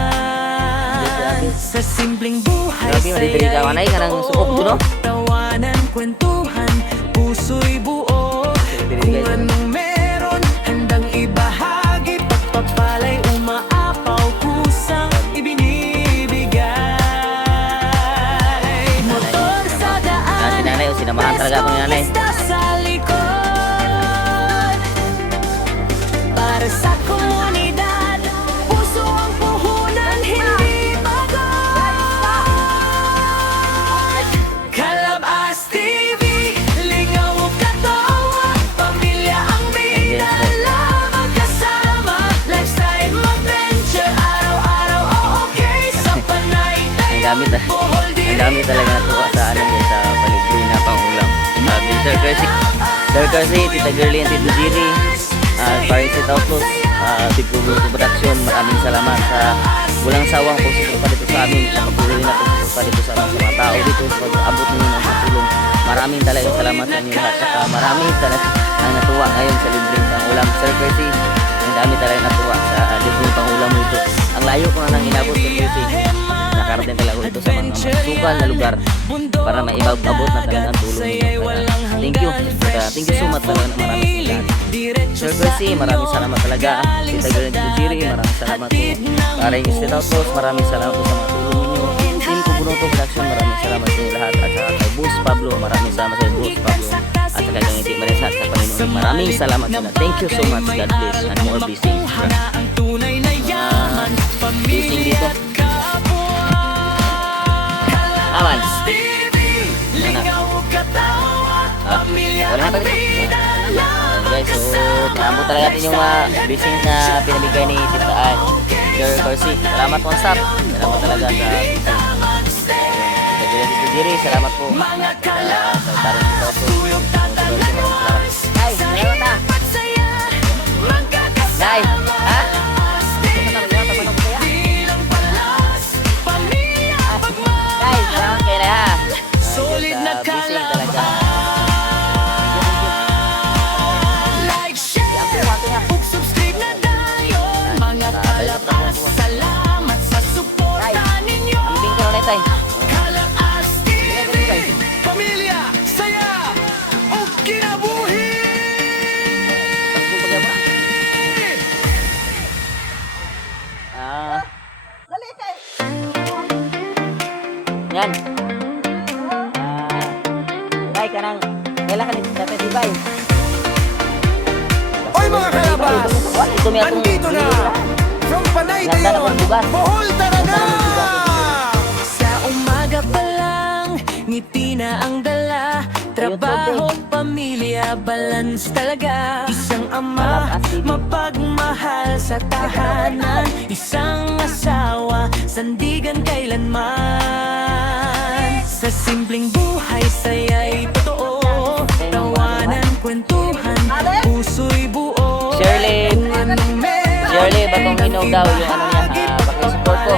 kailanman. Sa simpleng buhay, Grabe, madidiri ka, Nanay, ka ng sukop ko, no? Tawanan, kwentuhan, puso'y buo. Madidiri Kung kayo. anong meron, handang ibahagi. Pagpapalay, umaapaw, kusang ibinibigay. Motor sa daan, Si nanay, sinamahan talaga ako ni nanay. basta sa likod. Para sa komunidad, puso ang puhunan, hindi pagod. Kalabas TV, lingaw katawa, pamilya ang bida, lamang kasama, lifestyle adventure, araw-araw okay sa panay Ang dami tayo, Bohol Ang dami talaga natuwa sa ano guys, sa paligid na pang-ulam. Sabi, Sir Kersi, Tita Girlie, and Tito Jiri, Paris City Outlook, Tito Bruto Production, maraming salamat sa walang sawang pagsuporta dito sa amin, sa pagpuli na pagsuporta dito sa amin, sa mga tao dito, sa pag-abot ninyo ng pagtulong. Maraming talagang salamat sa inyo lahat. Saka maraming talaga ang natuwa ngayon sa libreng pang-ulam. Sir Kersi, ang dami talaga natuwa sa libreng pang-ulam dito. Ang layo ko na nang inabot sa Kersi. Nakarating talaga ko ito sa mga masukal na lugar para maibabot na talaga ang tulong ninyo. Kaya, thank you. Thank you so much talaga na maraming salamat. Sir Percy, maraming salamat talaga. Tita Girlie, Tito Jiri, maraming salamat po. Paring State Outlaws, maraming salamat po sa mga tulong ninyo. Team Kubunoto Production, maraming salamat sa inyo lahat. At saka kay Boss Pablo, maraming salamat sa Boss Pablo. At saka kay Ngiti Marisat sa Panginoon. Maraming salamat po na. Thank you so much. God bless and more blessings. Blessing dito. Aman. Wala pa dito. Guys, so naabot talaga natin yung blessings na pinabigay ni Tita Sir Percy. Salamat po staff. Salamat talaga sa Tita Girlie, Tito Jiri. Salamat po. Sa Paring Tito Outlaws. Ay, salamat ah. Nay, ha? Guys, salamat kayo na ha. Solid na Blessing talaga. Like, share, ug subscribe na dayon. Mga kalabas, salamat sa suporta ninyo. Ibing ka na tay. Kalabas TV, pamilya, saya, ug kinabuhi. Ah. Yan. Bay ka nang kailan ka nito sa Tibay. Oy mga kalabas, Ito may atong andito na from Panay Ganda Dayon, naman bugas. Bohol tara na! Sa umaga pa lang, ngiti na ang dala. Trabaho, pamilya, balance talaga. Isang ama, mapagmahal sa tahanan. Isang asawa, sandigan kailanman. Sa simpleng buhay, saya'y totoo, tawanan, kwentuhan, puso'y buo. Shirley, Shirley, Batong Hinog daw yung ano niya, pakisupport ko.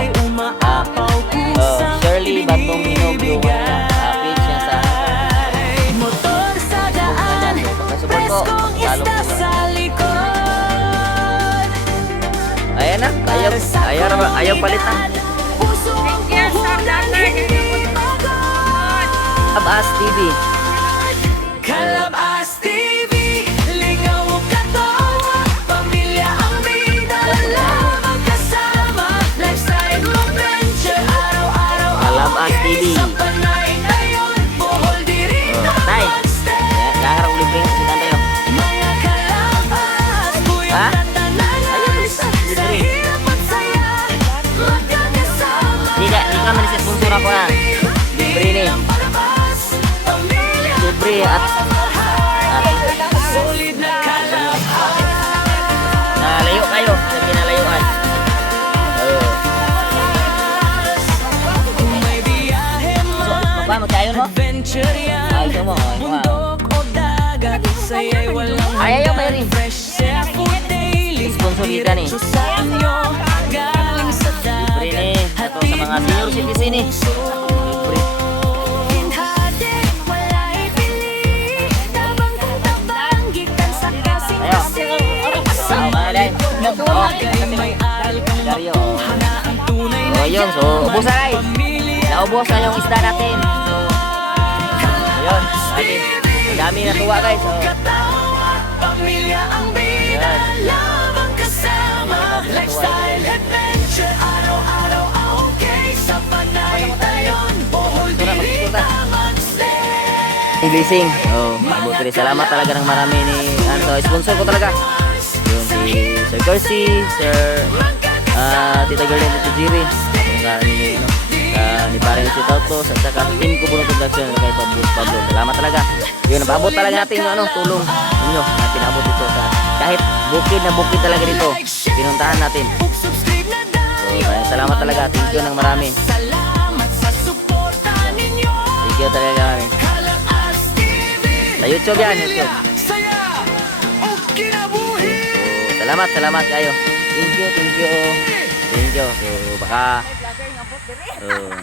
Shirley, Batong Hinog yung page niya sa Motor sa daan, preskong isda sa likod. ayan na, ayaw palit na. Pusong puhunan, hindi pagod. Abas TV. Kalabas TV, lingaw katawa, pamilya ang bida, lamang kasama, lifestyle adventure, araw-araw Kalabas TV. sa panay ngayon, Bohol diri Tay, nakaharap libre si Tantayo. mga kalabas, Ha? buyong tatananan, sa hirap at saya, magkakasama. Di ka man sponsor ako na. Libre ni. Palabas, pamilya, Libre at solid na kalabas. nalayo kayo sa kinalayuan. May biyahe man, Magkayo mo? adventure yan. Ito mo. Bundok o dagat, saya'y walang Ayaw kayo rin. fresh seafood daily. Sponsor kita ni. Diretso sa inyo, galing sa Libre ni. dagat. Ito sa mga senior citizen ni. Libre. Hinhati, wala'y pili. Tabang kung tabang, gikan sa kasing-kasing. Sa malit na bagay, may aral kang Dario. makuha na ang tunay na Oh, yun. So, ubos na guys. pamilya. Naubos na yung isda natin. So, ayun. Ang dami natuwa guys. So, Pamilya ang bida, lamang kasama, lifestyle adventure, araw-araw okay, sa panay tayon, Bohol diri tamang stay. blessing. Oh, mabuti rin. Salamat talaga ng marami ni ano, sponsor ko talaga. Yun si Sir Corsi, Sir Tita Girl and Tito Jiri. Ni Pareng si Tautos at saka team ko Bunot Production kay Pablo. Salamat talaga. Yun, napaabot talaga natin yung ano, tulong ninyo na pinaabot dito sa kahit bukid na bukid talaga dito. Pinuntahan natin. Subscribe na daw. So, maraming salamat talaga. Thank you ng marami. Salamat sa suporta ninyo. Thank you talaga marami. Kalabas TV, Sa YouTube yan, YouTube. saya o kinabuhi. Salamat kayo. Thank you. So, baka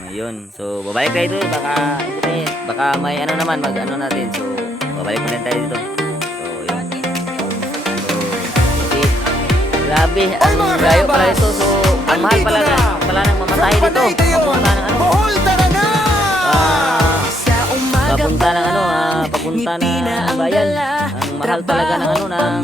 yun. So, babalik tayo dito. Baka may ano naman, mag-ano natin. So, babalik pa rin tayo dito. So, yun. So, okay. Grabe, ang layo pala ito. So, ang mahal pala nang mamatay dito. Panay tayon, Papunta ng ano, Bohol talaga. Sa umaga papunta ng ano, papunta ng bayan. Ang mahal talaga ng ano, ng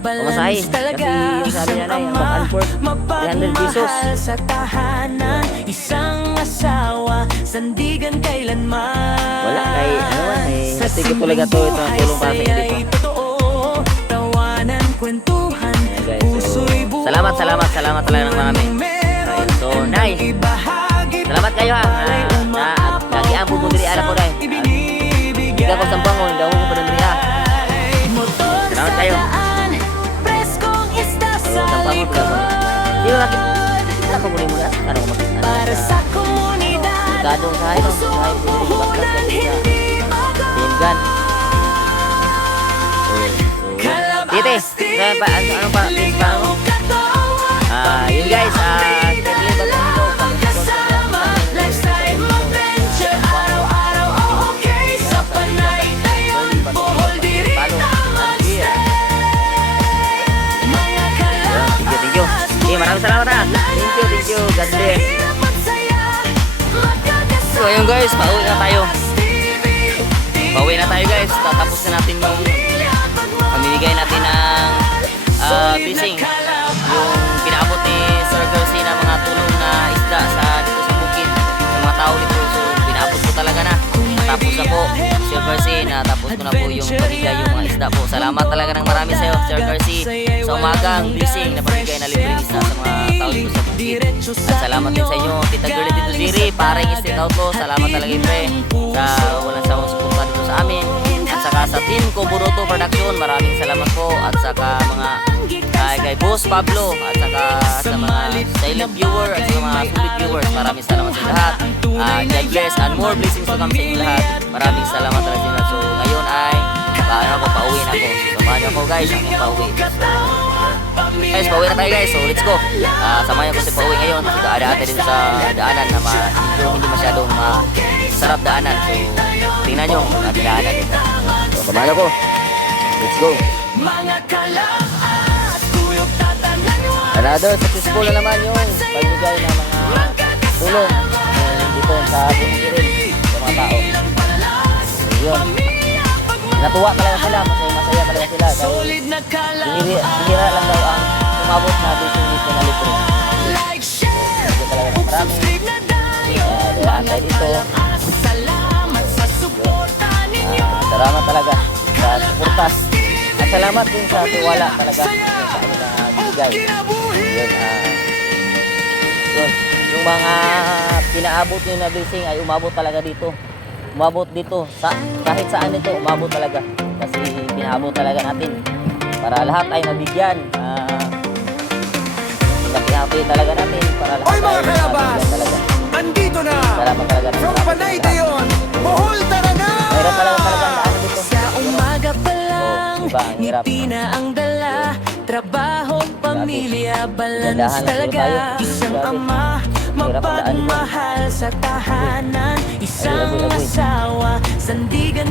pamasahe. Kasi yung sabi niya na, yung back and forth, 300 pesos. Sa tahanan, isang asawa, sandigan kailanman. Wala, kay ano man, natigil talaga to. Ito ang tulong para sa inyo dito. Totoo, tawanan, kwentuhan, Ayan, guys. So, puso'y buo. salamat talaga ng marami. Ayun, so, Nay, salamat kayo ha. Lagi ang pupundiri ala ko dahil. Hindi ako sambangon, daw ko pa diri ha. Salamat kayo. Preskong isda So, sa sambangon ko ako. Di ba bakit? Ako muli mula. Ano ko para sa komunidad. Gadong sa ito. Sa Puhunan, hindi pagod. Tingan. Tite, kaya pa, ano pa, please pa ako. Yun guys, Steadily Batong Hinog, Kasama, lifestyle adventure, araw-araw okay, sa panay tayon, Bohol diri tamang stay. Mga kalabas, Thank you. Maraming salamat ha. Thank you. God bless. hirap at saya, magkakasama. So ayun guys, pauwi na tayo guys. Tatapos na natin yung pamimigay natin ng fishing. Yung pinaabot ni Sir Garcia na mga tulong na isda sa dito sa bukid ng mga tao dito. So pinaabot ko talaga na. Natapos ako, Sir Garcia, natapos ko na po yung pamigay yung mga isda po. Salamat talaga ng marami sa iyo, Sir Garcia, sa umagang blessing na pamigay na libreng isda sa mga tao dito sa bukid. At salamat din sa inyo, Tita Girl and Tito Jiri, Pareng Estate Auto. Salamat talaga pre sa walang sawang suporta dito sa amin. At saka sa team ko Buruto Production, maraming salamat po. At saka mga kay Boss Pablo at saka sa mga sa silent viewer at sa mga sulit viewers, maraming salamat sa lahat. God bless and more blessings to come sa inyo lahat. Maraming salamat talaga sa inyo. So ngayon ay pauwi na ako. Samahan niyo ako guys, ang pauwi. Guys, pauwi na tayo guys. So let's go. Samahan ko si pauwi ngayon. So daan natin dito sa daanan na hindi masyadong sarap daanan. So tingnan nyo ang daanan dito. So samahan ko. Let's go. Mga kalakas, tuyok tatangan. Another successful na naman yung pagbigay ng mga tulong dito sa bumili sa mga tao. So, yun. Natuwa talaga sila, masaya talaga sila. Solid na Bihira lang daw ang umabot na dito na libre. like, share, Hindi talaga ng marami. subscribe na tayo. Daan tayo dito. Salamat sa suporta ninyo. Salamat talaga sa suportas. At salamat din sa tiwala talaga sa ano na bigay. Yun, yung mga pinaabot nyo na blessing ay umabot talaga dito. Umabot dito. Kahit saan ito, umabot talaga. Kasi pinaabot talaga natin. Para lahat ay nabigyan. Happy talaga natin. Para lahat Oy mga ay kalabas! nabigyan talaga. Andito na! Salamat talaga. From Panay Dayon, Bohol talaga! Mayroon talaga ang daanan dito. Sa umaga pa lang, diba, ang hirap. ngiti na ang dala. Trabaho, pamilya, balance Gandahan lang talaga. siguro tayo. Isang Grabe. ama, Hirap ang daan dito. mapagmahal sa tahanan. Isang Agoy. asawa, sandigan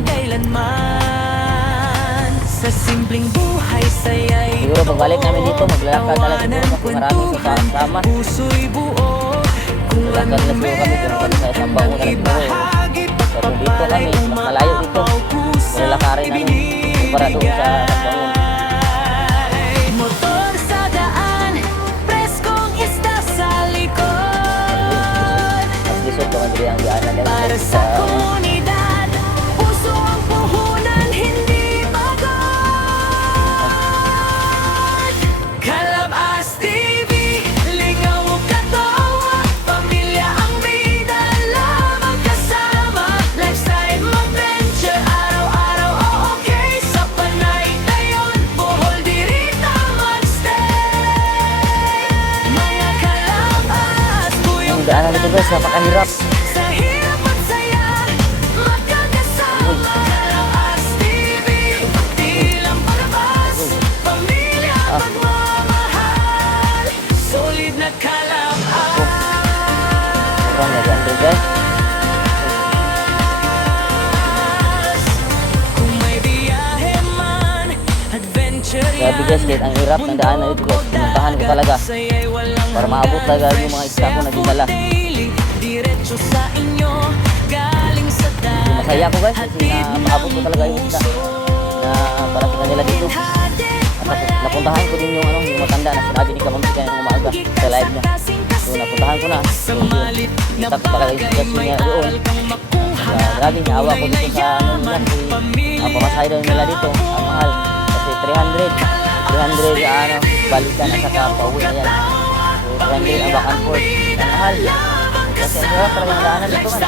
kailanman. Sa simpleng buhay, saya'y Siguro pagbalik namin dito, maglalakad talaga tawanan, siguro kasi maraming kasama. puso'y buo. Kung Maglalakad ano na siguro kami, pero kami sa isang bangunan na siguro. ibahagi, So kung dito kami, mas malayo dito. Malalakarin namin para doon sa bangunan. Motor sa daan, preskong isda sa likod. Mas lisod ko man ang daanan dahil Para sa komunidad, puso ang puhunan, hindi pagod. Kalabas TV, lingaw katawa, pamilya ang bida, lamang kasama. Lifestyle, adventure, araw-araw, okay. Sa Panay Dayon, Bohol, dirita magstay. Mga kalabas, yung daanan dito guys, napakahirap. sa hirap at saya, magkakasama. Kalabas TV, di lang palabas, pamilya pagmamahal. Solid na kalabas. Sobrang nag-under guys. Kung may biyahe man, adventure yan. Grabe guys, kahit ang hirap ng daanan dito guys, pinuntahan ko talaga. Para maabot talaga yung mga isda ko na dinala. Diretso sa inyo, galing sa Masaya ko guys, kasi napaabot ko talaga yung isda na para sa kanila dito. At napuntahan ko din yung yung matanda na sinabi ni Kamamsikan ng umaga sa live niya. So napuntahan ko na. So yun, kita ko talaga yung sitwasyon niya doon. Grabe, naawa ko dito sa ang pamasahe daw nila dito, ang mahal. Kasi 300 balikan at saka pauwi na yan. So 300 ang back and forth. Ang mahal. Kasi ang hirap talaga ng daanan dito man.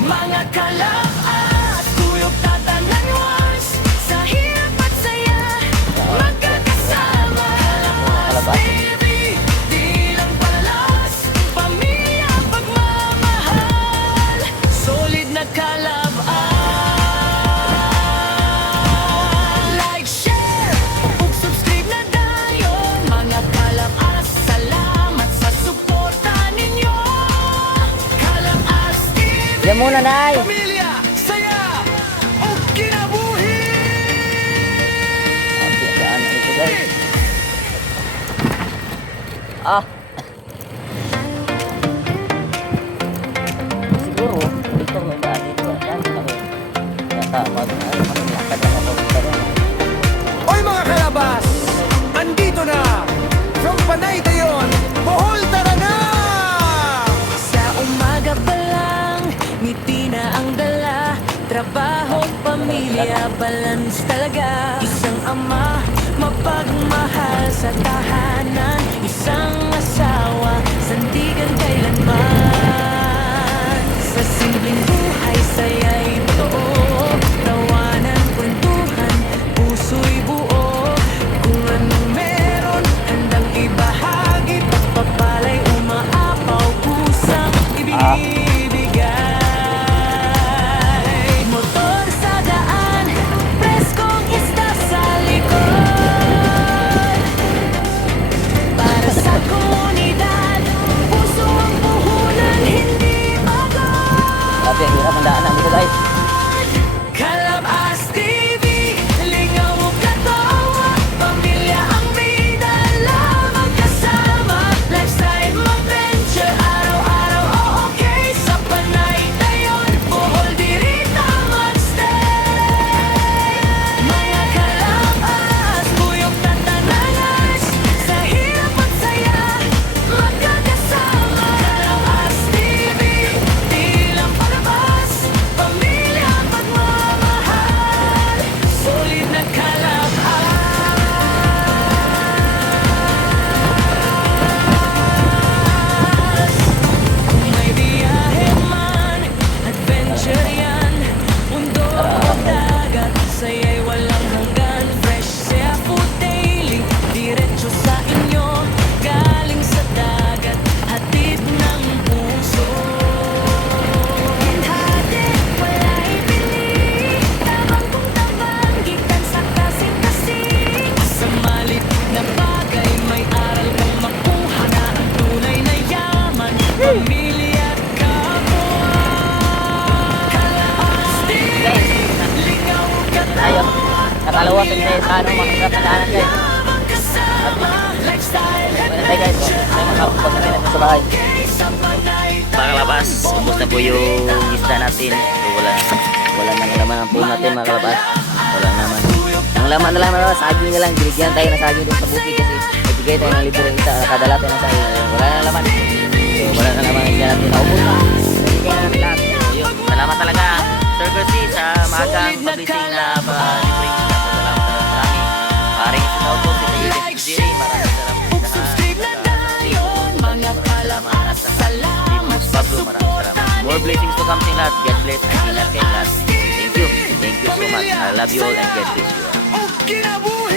Mga kalabas, tuyok tatanan once. Sa hirap at saya, magkakasama. Kalabas. Baby, di lang palalas, pamilya pagmamahal. Solid na kalabas. Like, share, subscribe na dayon. Mga kalabas, salamat sa suporta ninyo. Kalabas TV, Yan muna, Nay. pamilya, saya, o kinabuhi. Okay, daanan dito guys. Siguro, dito may daan dito. Yan, kami. Yata, maglakad lang ako. Oy mga kalabas! Andito na! From Panay Dayon, Bohol talaga! Sa umaga pa lang, ngiti na ang dala. Trabaho, pamilya, balance talaga. Isang ama, mapagmahal sa tahanan. Isang asawa, sandigan kailanman. Sa simpleng buhay, saya'y totoo. Tawa nakalawa sa ano, makasarap na daanan guys. Wala tayo guys, tayo makapagpag na natin sa bahay. Mga kalabas, ubos na po yung isda natin. So, wala nang laman ang pool natin mga kalabas. Wala naman. Ang laman na lang mga kalabas, saging na lang. Binigyan tayo ng saging doon sa bukid kasi nagbigay tayo ng libre ng isa. Nakadala tayo ng saging. Wala nang laman. So wala nang laman ang isda natin. Naubos na. Binigyan na natin lahat. So, yun. Salamat talaga Sir Garcia sa maagang publishing na libreng isda. So, salamat talaga marami. Paring ito na po si Tayo Ziri. Maraming salamat sa Subscribe na ngayon, mga kalabas. Salamat sa Pablo, maraming salamat. More blessings to come sa lahat. God bless and ingat kayong lahat. Thank you. Thank you so much. I love you all and God bless you all. O kinabuhi